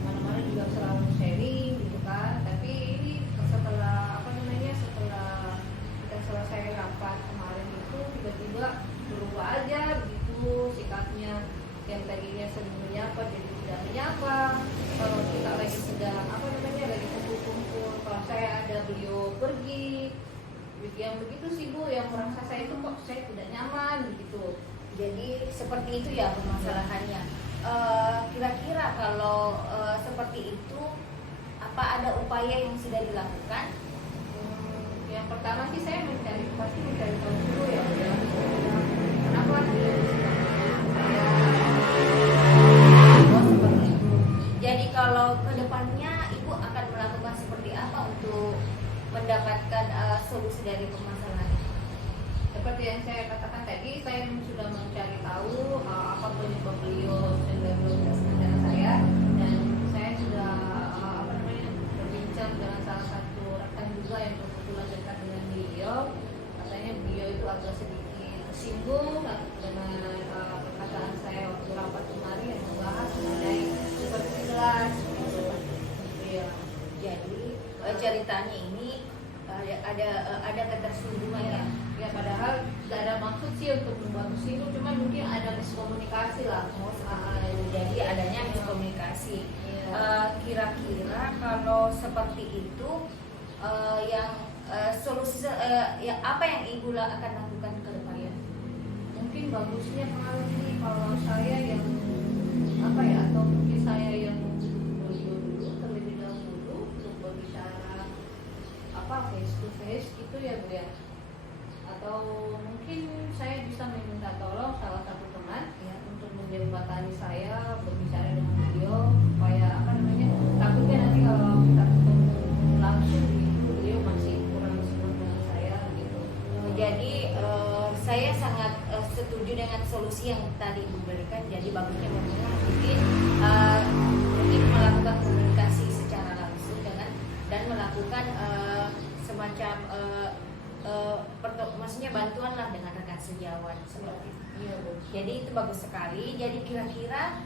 mana-mana juga selalu sharing gitu kan. Tapi ini setelah setelah kita selesai rapat kemarin itu tiba-tiba berubah aja begitu sikapnya, yang tadinya sering menyapa jadi tidak menyapa. Kalau kita lagi sedang lagi kumpul-kumpul, kalau saya ada beliau pergi, yang begitu sih Bu, yang merasa saya itu kok saya tidak nyaman begitu. Jadi seperti itu ya permasalahannya. Kira-kira kalau seperti itu, apa ada upaya yang sudah dilakukan? Yang pertama sih saya pasti mencari tahu dulu ya, kenapa dia Oh, seperti itu. Jadi kalau kedepannya ibu akan melakukan seperti apa untuk mendapatkan solusi dari permasalahan itu? seperti yang saya katakan tadi, saya sudah mencari tahu apa penyebab beliau sehingga beliau tidak senang dengan saya, dan saya sudah berbincang dengan salah satu rekan juga yang kebetulan dekat dengan beliau. Katanya beliau itu agak sedikit tersinggung dengan perkataan saya waktu rapat kemarin yang membahas mengenai seperti gelas. Iya. Jadi ceritanya ini ada ketersinggungan ya. Ya padahal tidak ada maksud sih untuk membuat tersinggung, cuma mungkin ada miskomunikasi lah. Jadi adanya miskomunikasi. Kira-kira kalau seperti itu yang solusi ya apa yang ibu akan lakukan ke depannya? Mungkin bagusnya kalau saya yang atau mungkin saya yang beliau dulu terlebih dahulu untuk berbicara face to face gitu ya Bu ya. Atau mungkin saya bisa meminta tolong salah satu teman ya untuk menjembatani saya berbicara dengan beliau, supaya takutnya nanti kalau kita ketemu langsung gitu beliau masih kurang senang dengan saya gitu. Jadi saya sangat setuju dengan solusi yang tadi ibu berikan. Jadi bagusnya mungkin melakukan komunikasi secara langsung dan melakukan semacam maksudnya bantuan lah dengan rekan sejawat seperti itu. Iya Bu. Jadi itu bagus sekali. Jadi kira-kira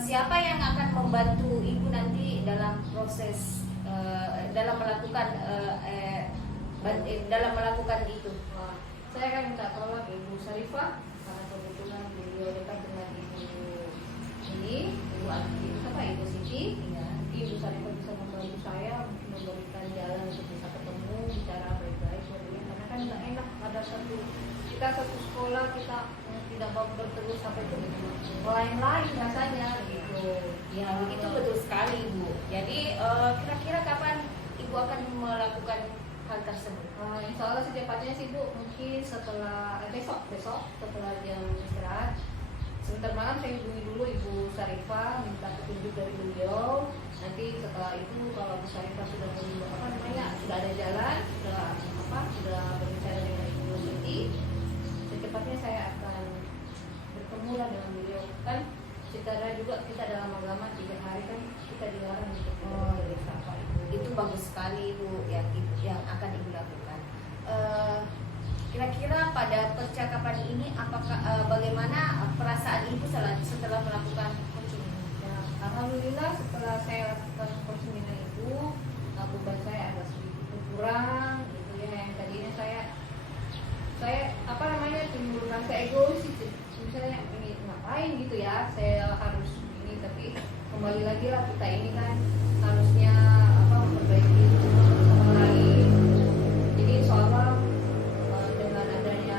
siapa yang akan membantu ibu nanti dalam proses dalam melakukan itu? Saya akan minta tolong Ibu Sarifah karena kebetulan beliau dekat dengan Ibu Siti. Ya. Ibu Sarifah bisa membantu saya, mungkin memberikan jalan untuk bisa ketemu, bicara baik-baik karena kan nggak enak ada kita satu sekolah kita tidak mau bertemu sampai ke lain-lain rasanya gitu. Ya, itu betul sekali Bu. Jadi kira-kira kapan ibu akan melakukan hal tersebut? Insya Allah secepatnya sih Bu, mungkin setelah besok setelah jam istirahat. Sebentar malam saya hubungi dulu Ibu Sarifah, minta petunjuk dari beliau. Nanti setelah itu kalau Bu Sarifah sudah sudah ada jalan, sudah berbicara dengan Ibu Siti, secepatnya saya akan bertemu lah dengan beliau. Kan secara juga kita dalam agama 3 hari kan kita dilarang untuk bersama. Itu bagus sekali Bu yang akan ibu lakukan. Kira-kira pada percakapan ini apakah bagaimana perasaan ibu setelah melakukan coaching? Ya, alhamdulillah setelah saya lakukan coaching dengan ibu, beban saya agak sedikit berkurang gitu ya. Yang tadinya saya timbul rasa egois, misalnya ini ngapain gitu ya, saya harus ini, tapi kembali lagi lah kita ini kan harusnya memperbaiki satu sama lain. Jadi insya Allah dengan adanya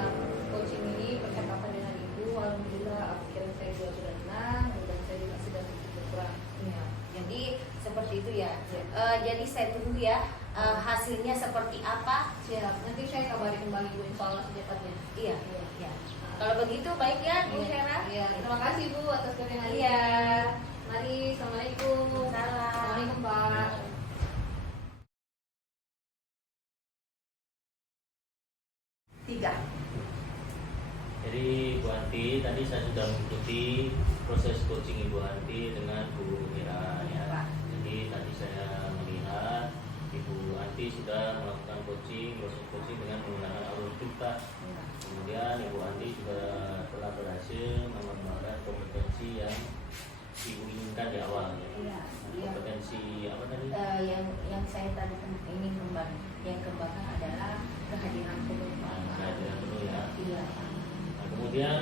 coaching ini, percakapan dengan ibu, alhamdulillah pikiran saya juga sudah tenang dan saya juga sudah berkurang. Ya, jadi seperti itu ya. Ya. Jadi saya tunggu ya hasilnya seperti apa. Siap, nanti saya kabari kembali ibu insya Allah secepatnya. Iya, iya. Kalau begitu baik ya Bu Hera. Iya, terima kasih Bu atas kerenannya. Iya. Mari, assalamualaikum. Salam. Assalamualaikum Pak. Tiga. Jadi Bu Anti, tadi saya sudah mengikuti proses coaching Ibu Anti dengan Bu Mira ya. Jadi tadi saya melihat Ibu Anti sudah melakukan proses coaching dengan menggunakan alur kita. Kemudian Ibu Anti juga telah berhasil mengembangkan kompetensi yang Ibu inginkan di awal ya. Iya, iya. Kompetensi apa tadi? Yang saya tadi ingin kembangkan adalah kehadiran penuh. Kehadiran penuh ya. Iya. Nah, kemudian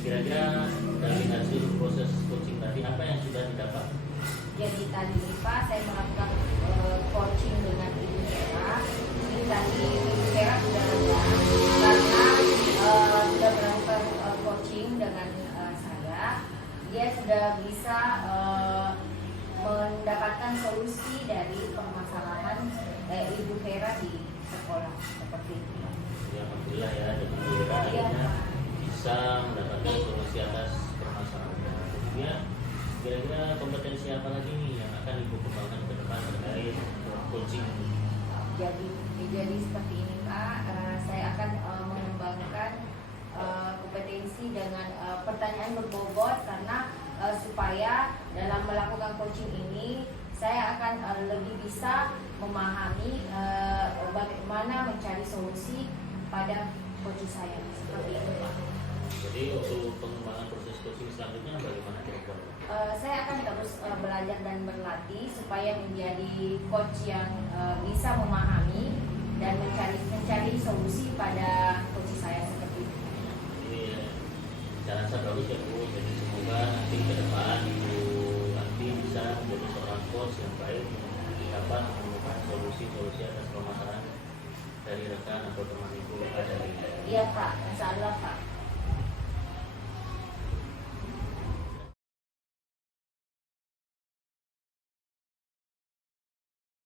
kira-kira dari hasil proses coaching tadi apa yang sudah didapat? Jadi tadi Pak saya melakukan coaching dengan Ibu Hera. Ini tadi Ibu Hera sudah lega karena sudah melakukan coaching dengan saya. Dia sudah bisa mendapatkan solusi dari permasalahan Ibu Hera di sekolah seperti itu. Ya, alhamdulillah ya, jadi Bu Mira akhirnya bisa mendapatkan solusi atas permasalahannya. Kemudian kira-kira kompetensi apa lagi nih yang akan Ibu kembangkan ke depan terkait coaching? Jadi seperti ini Pak, saya akan mengembangkan kompetensi dengan pertanyaan berbobot karena supaya dalam melakukan coaching ini saya akan lebih bisa memahami bagaimana mencari solusi pada coaching saya seperti itu Pak. Jadi untuk pengembangan proses coaching selanjutnya bagaimana kira-kira? Saya akan terus belajar dan berlatih supaya menjadi coach yang bisa memahami dan mencari solusi pada coach saya seperti itu. Ini cara saya bagus ya Bu. Jadi semoga nanti ke depan Ibu nanti bisa menjadi seorang coach yang baik, dapat menemukan solusi-solusi atas permasalahan dari rekan atau teman Ibu ada. Iya Pak, insya Allah Pak.